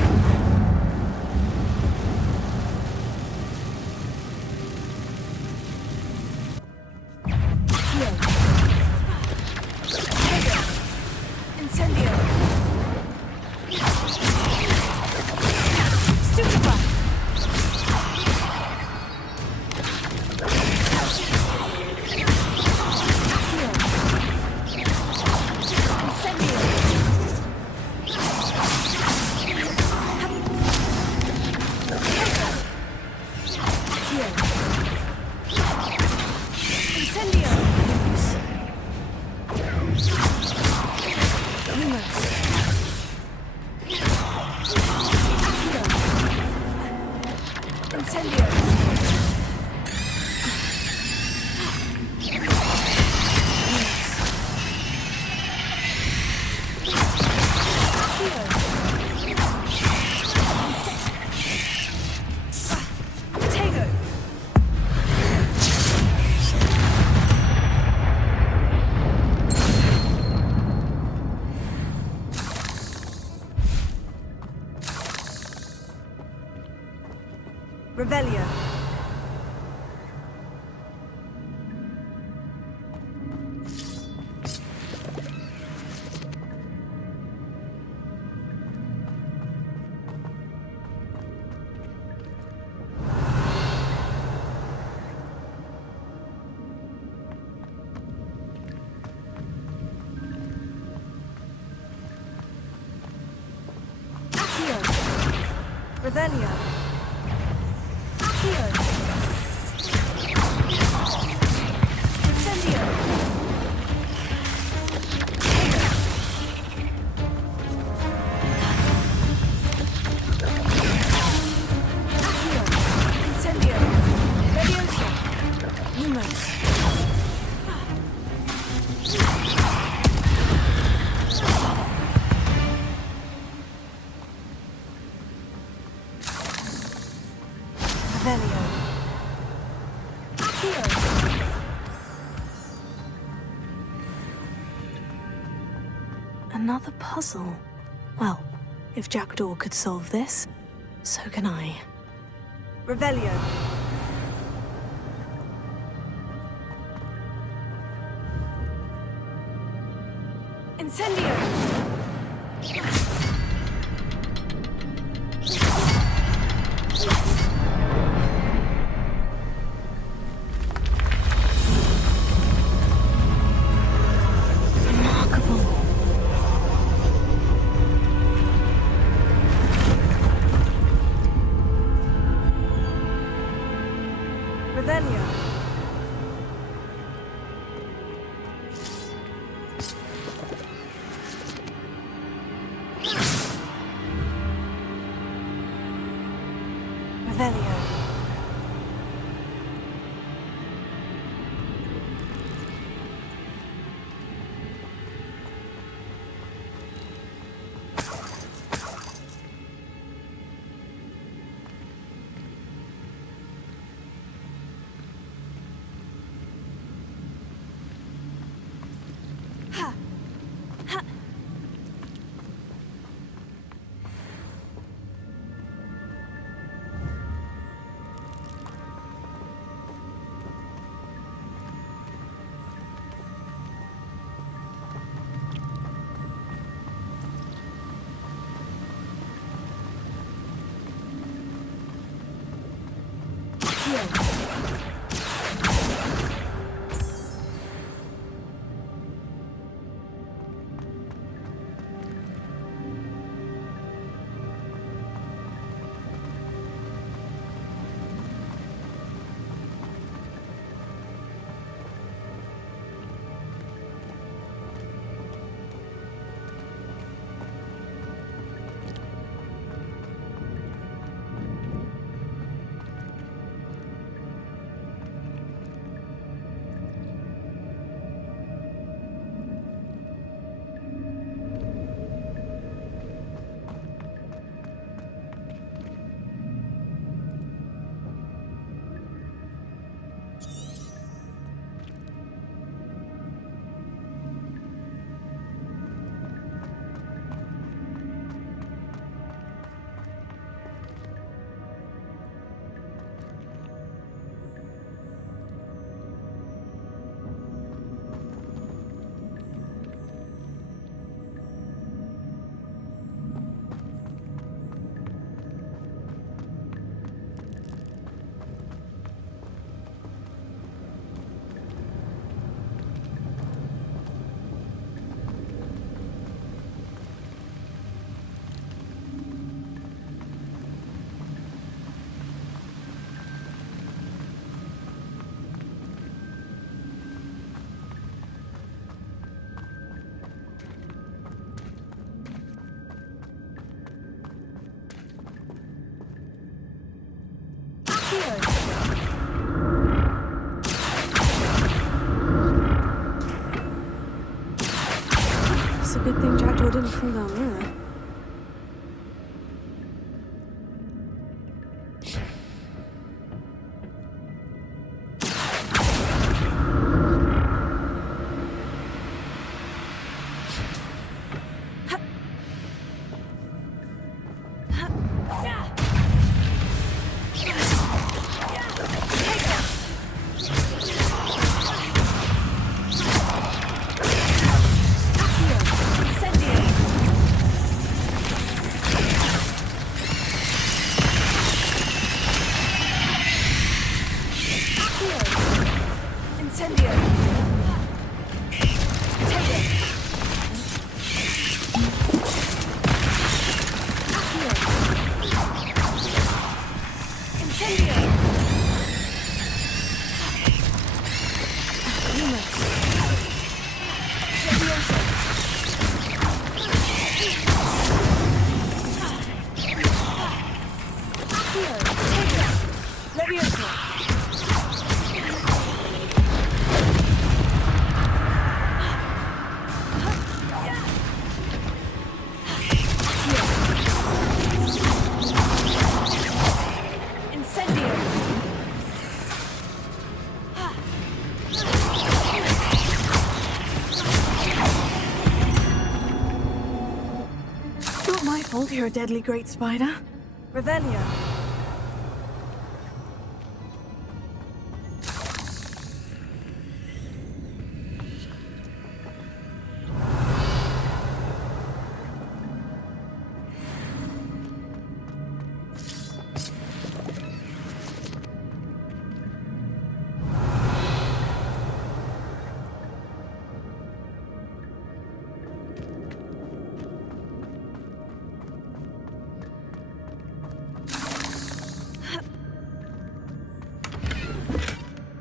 Revelio. Accio. Revelio. Accio. Incendio. Accio. Incendio. Leviosa. Lumos. Revelio. Accio. Another puzzle. Well, if Jackdaw could solve this, so can I. Revelio. Incendio. Remarkable. Revelio. Revelio. Ha. Ha. It's a good thing Jackdaw didn't fall down there. Careful, you're a deadly great spider. Revelio.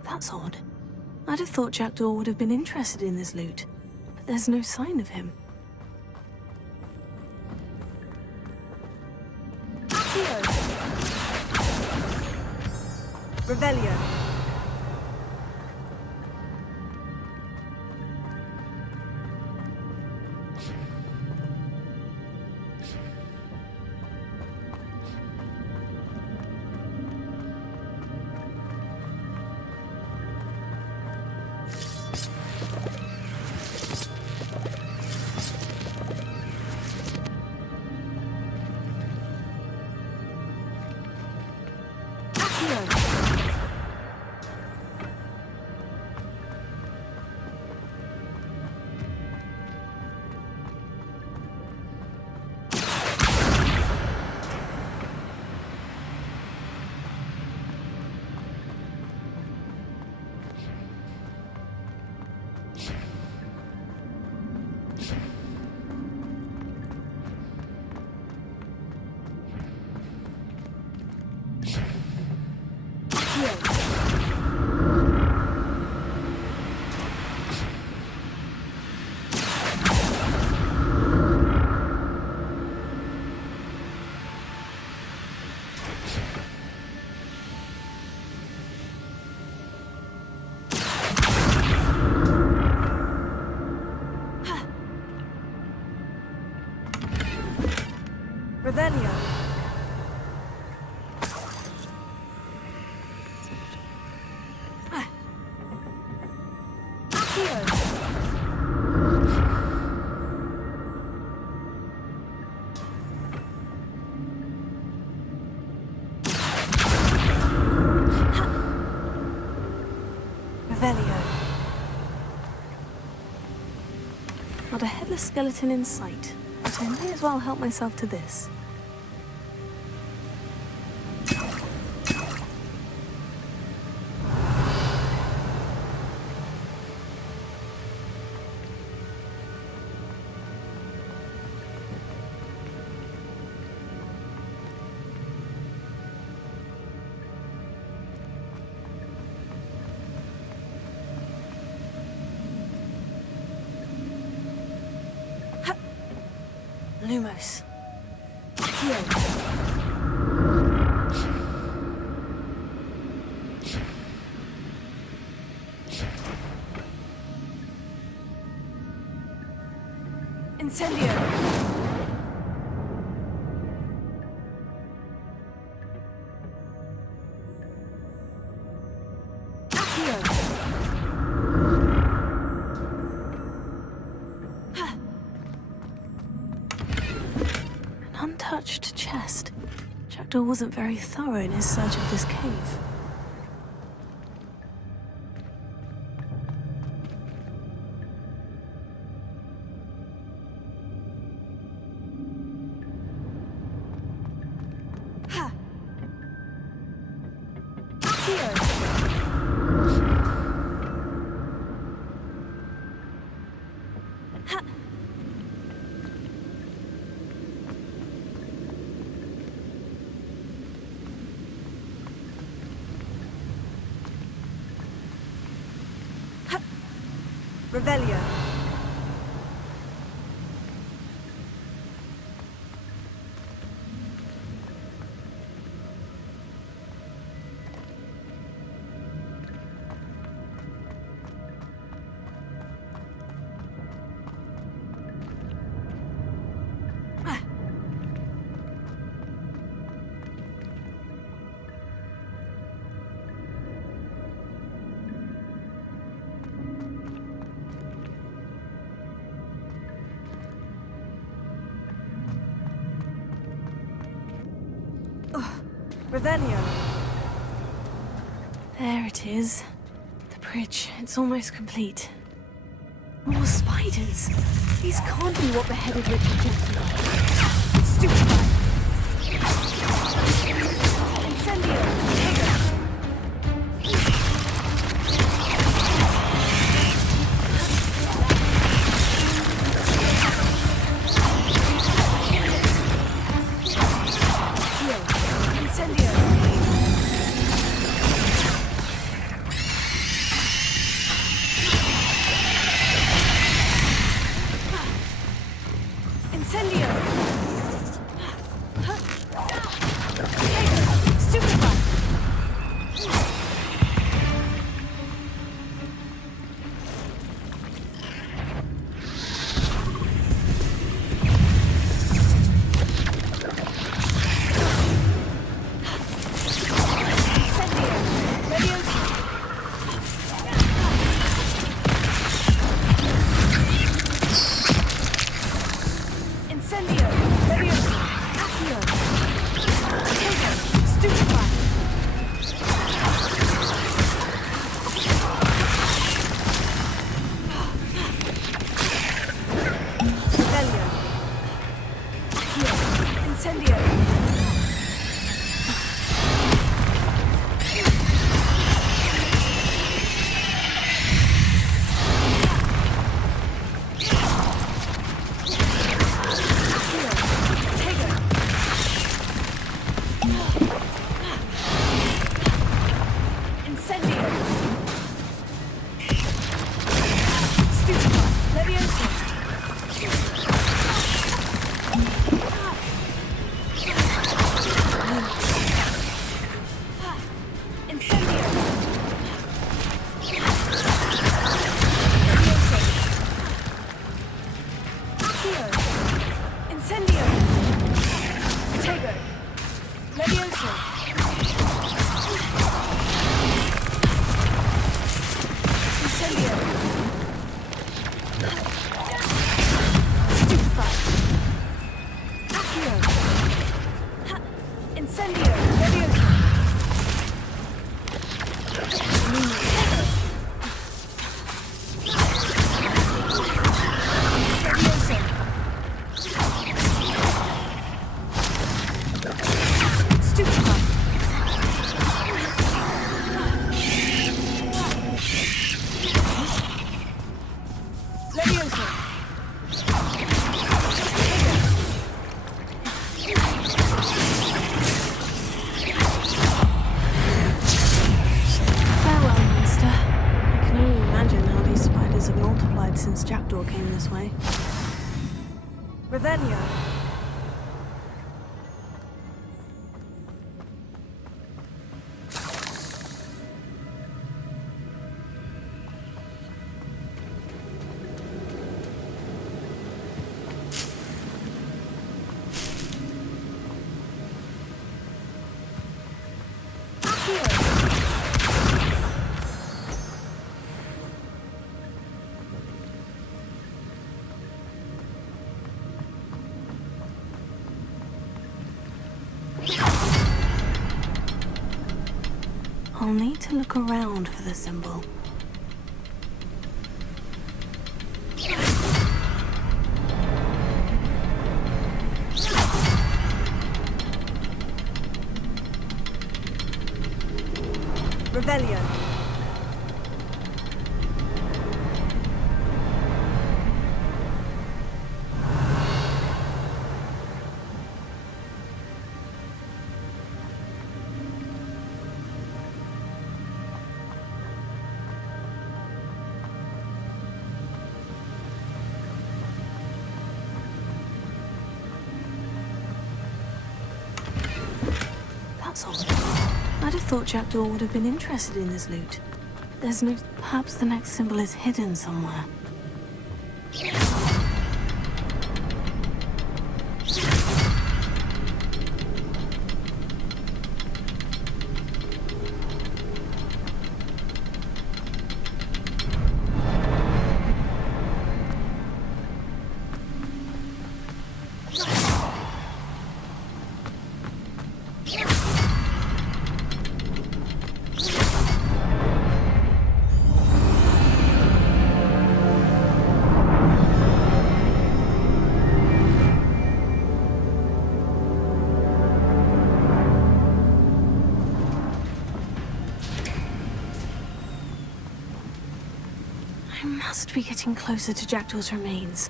That's odd. I'd have thought Jackdaw would have been interested in this loot, but there's no sign of him. Accio! Revelio. Revelio. Accio. Revelio. Not a headless skeleton in sight, but I may as well help myself to this. Lumos. Accio. Incendio. Accio. Untouched chest. Jackdaw wasn't very thorough in his search of this cave. Ha! Accio! Ha! Revelio. Revelio. There it is. The bridge. It's almost complete. More spiders. These can't be what beheaded Richard Jackson. Stupefy. Incendio. Since Jackdaw came this way. Revelio. I'll need to look around for the symbol. Revelio. That's odd. I'd have thought Jackdaw would have been interested in this loot. There's no... Perhaps the next symbol is hidden somewhere. must be getting closer to Jackdaw's remains.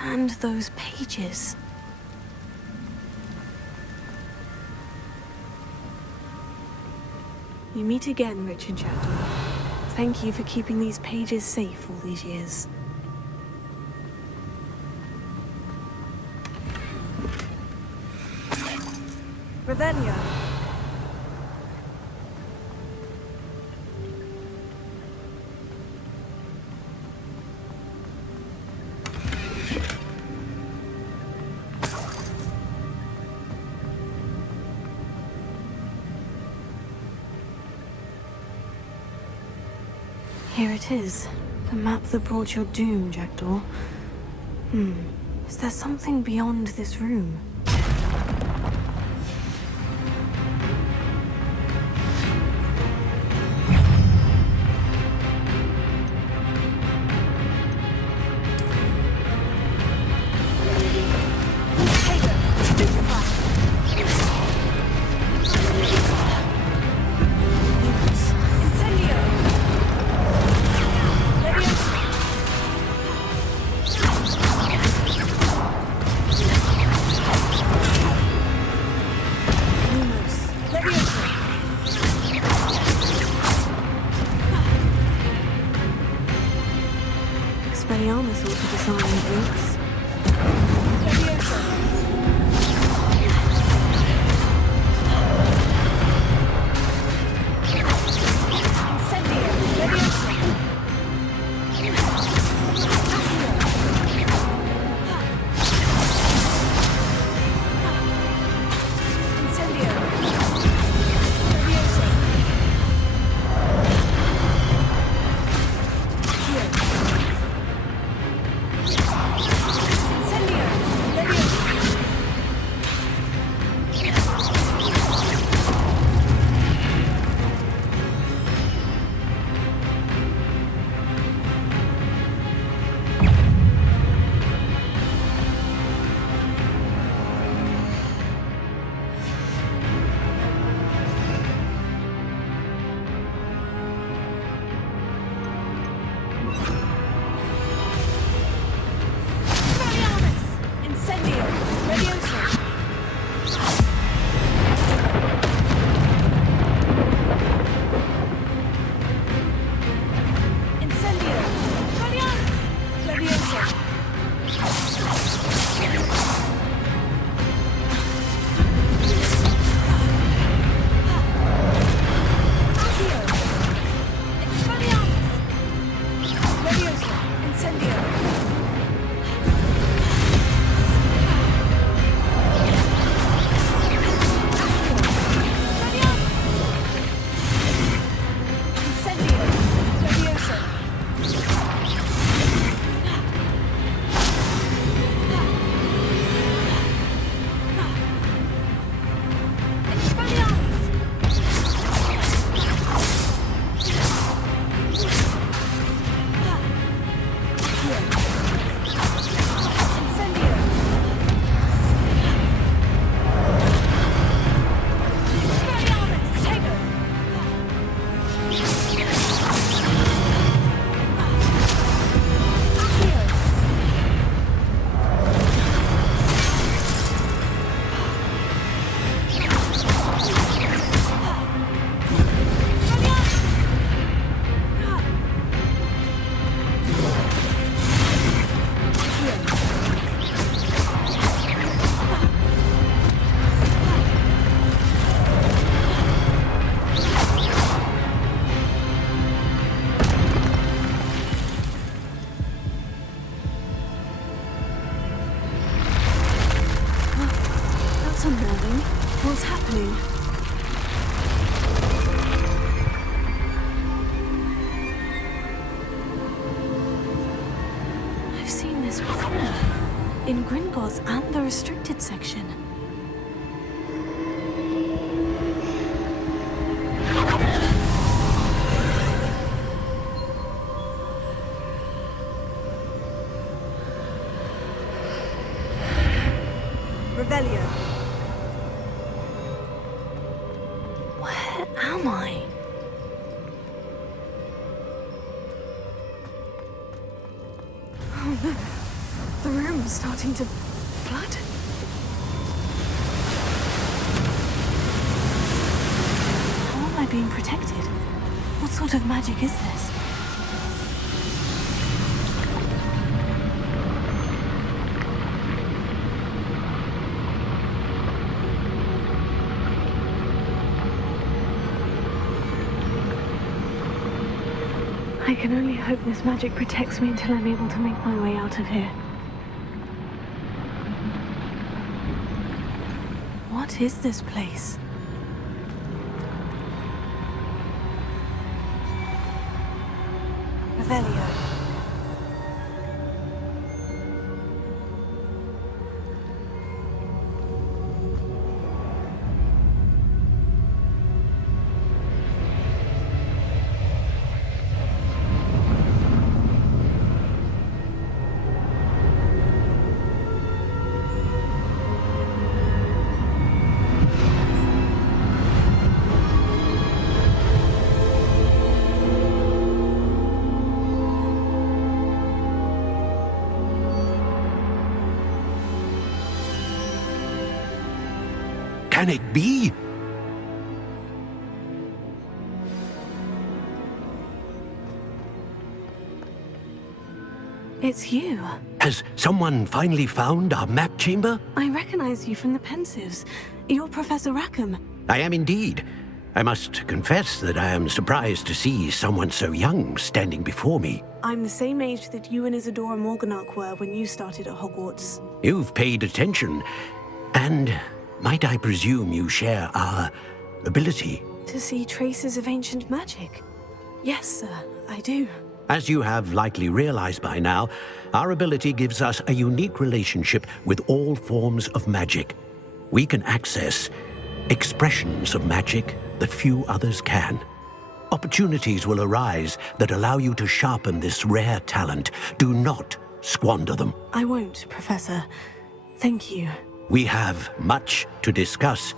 And those pages. We meet again, Richard Jacdaw. Thank you for keeping these pages safe all these years. Revelio. Here it is. The map that brought your doom, Jackdaw. Is there something beyond this room? Expelliarmus ought to disarm Deluxe. What's happening? I've seen this before. In Gringotts and the restricted section. Revelio. Where am I? starting to flood. How am I being protected? What sort of magic is this? I can only hope this magic protects me until I'm able to make my way out of here. What is this place? Revelio. Can it be? It's you. Has someone finally found our map chamber? I recognize you from the Pensives. You're Professor Rackham. I am indeed. I must confess that I am surprised to see someone so young standing before me. I'm the same age that you and Isadora Morganach were when you started at Hogwarts. You've paid attention, and might I presume you share our ability? To see traces of ancient magic? Yes, sir, I do. As you have likely realized by now, our ability gives us a unique relationship with all forms of magic. We can access expressions of magic that few others can. Opportunities will arise that allow you to sharpen this rare talent. Do not squander them. I won't, Professor. Thank you. We have much to discuss.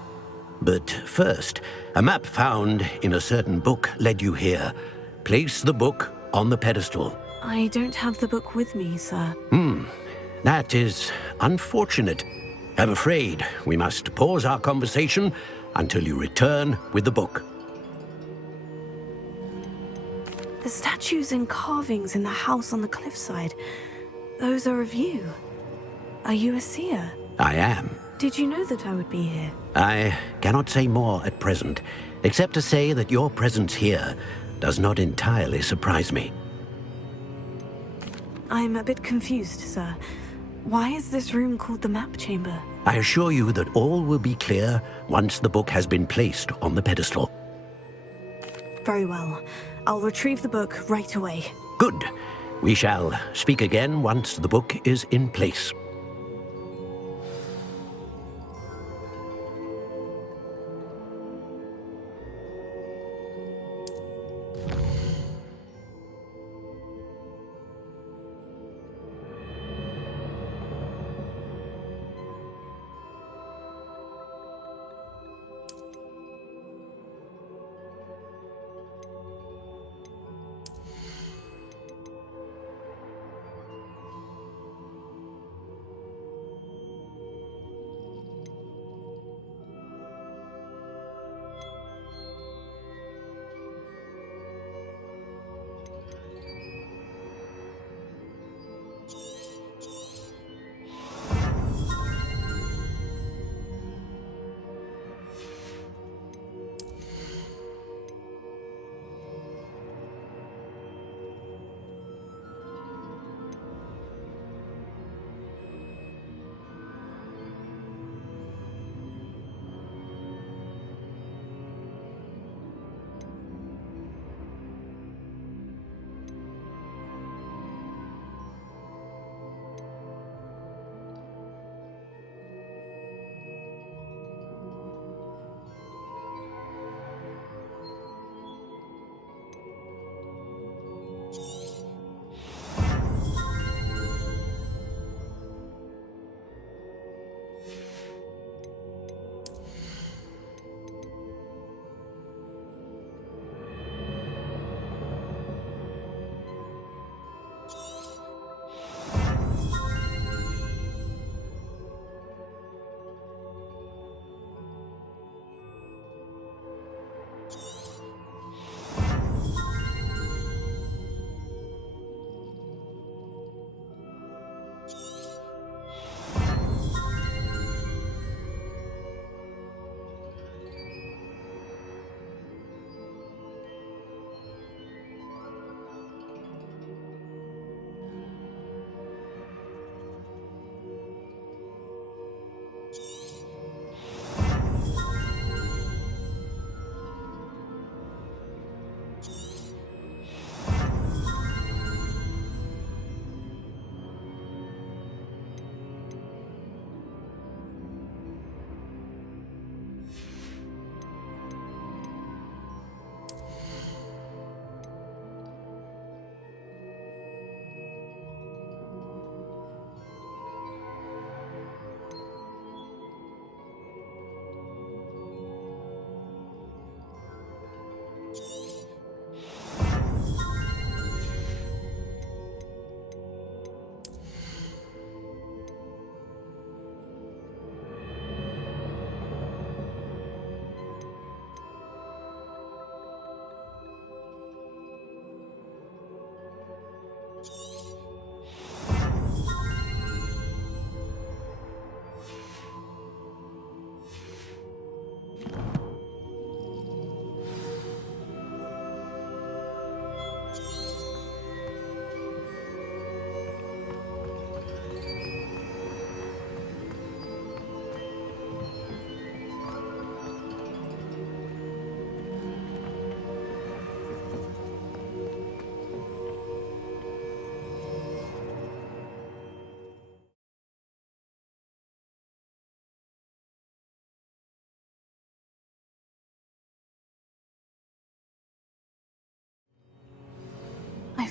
But first, a map found in a certain book led you here. Place the book on the pedestal. I don't have the book with me, sir. That is unfortunate. I'm afraid we must pause our conversation until you return with the book. The statues and carvings in the house on the cliffside, those are of you. Are you a seer? I am. Did you know that I would be here? I cannot say more at present, except to say that your presence here does not entirely surprise me. I'm a bit confused, sir. Why is this room called the map chamber? I assure you that all will be clear once the book has been placed on the pedestal. Very well. I'll retrieve the book right away. Good. We shall speak again once the book is in place.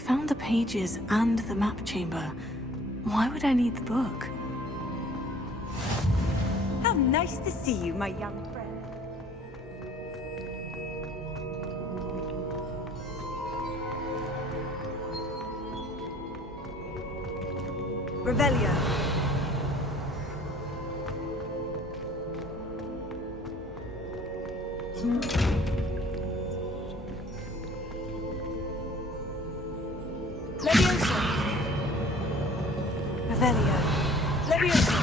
found the pages and the map chamber. Why would I need the book? How nice to see you, my young friend. Revelio. Levioso. Revelio. Levioso.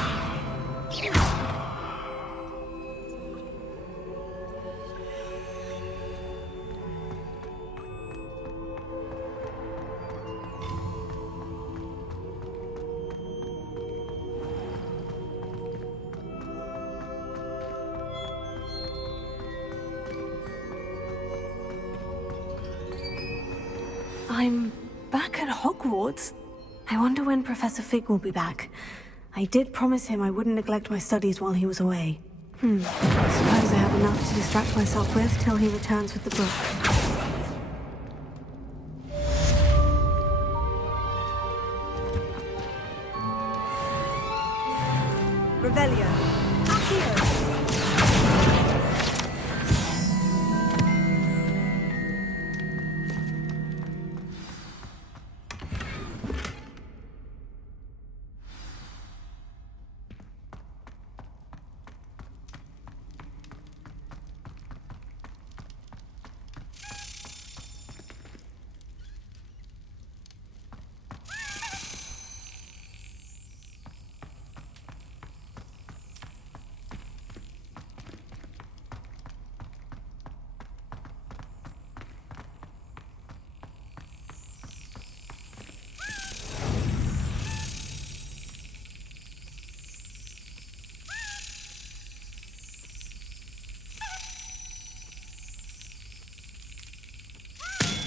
I'm back at Hogwarts. I wonder when Professor Fig will be back. I did promise him I wouldn't neglect my studies while he was away. Suppose I have enough to distract myself with till he returns with the book. Revelio. Accio.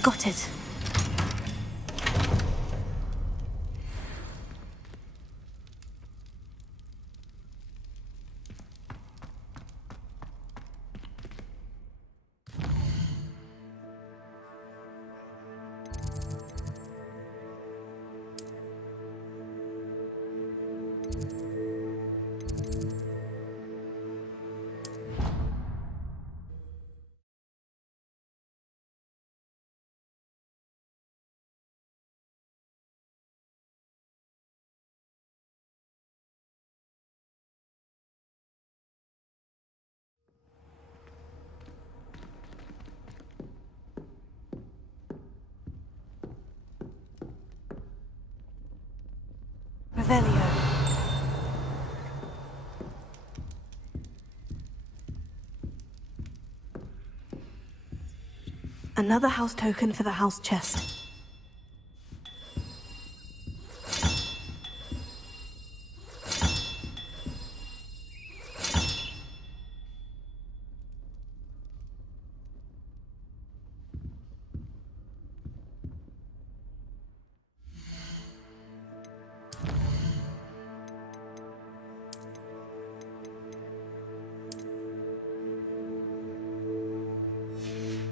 Got it. Revelio. Another house token for the house chest.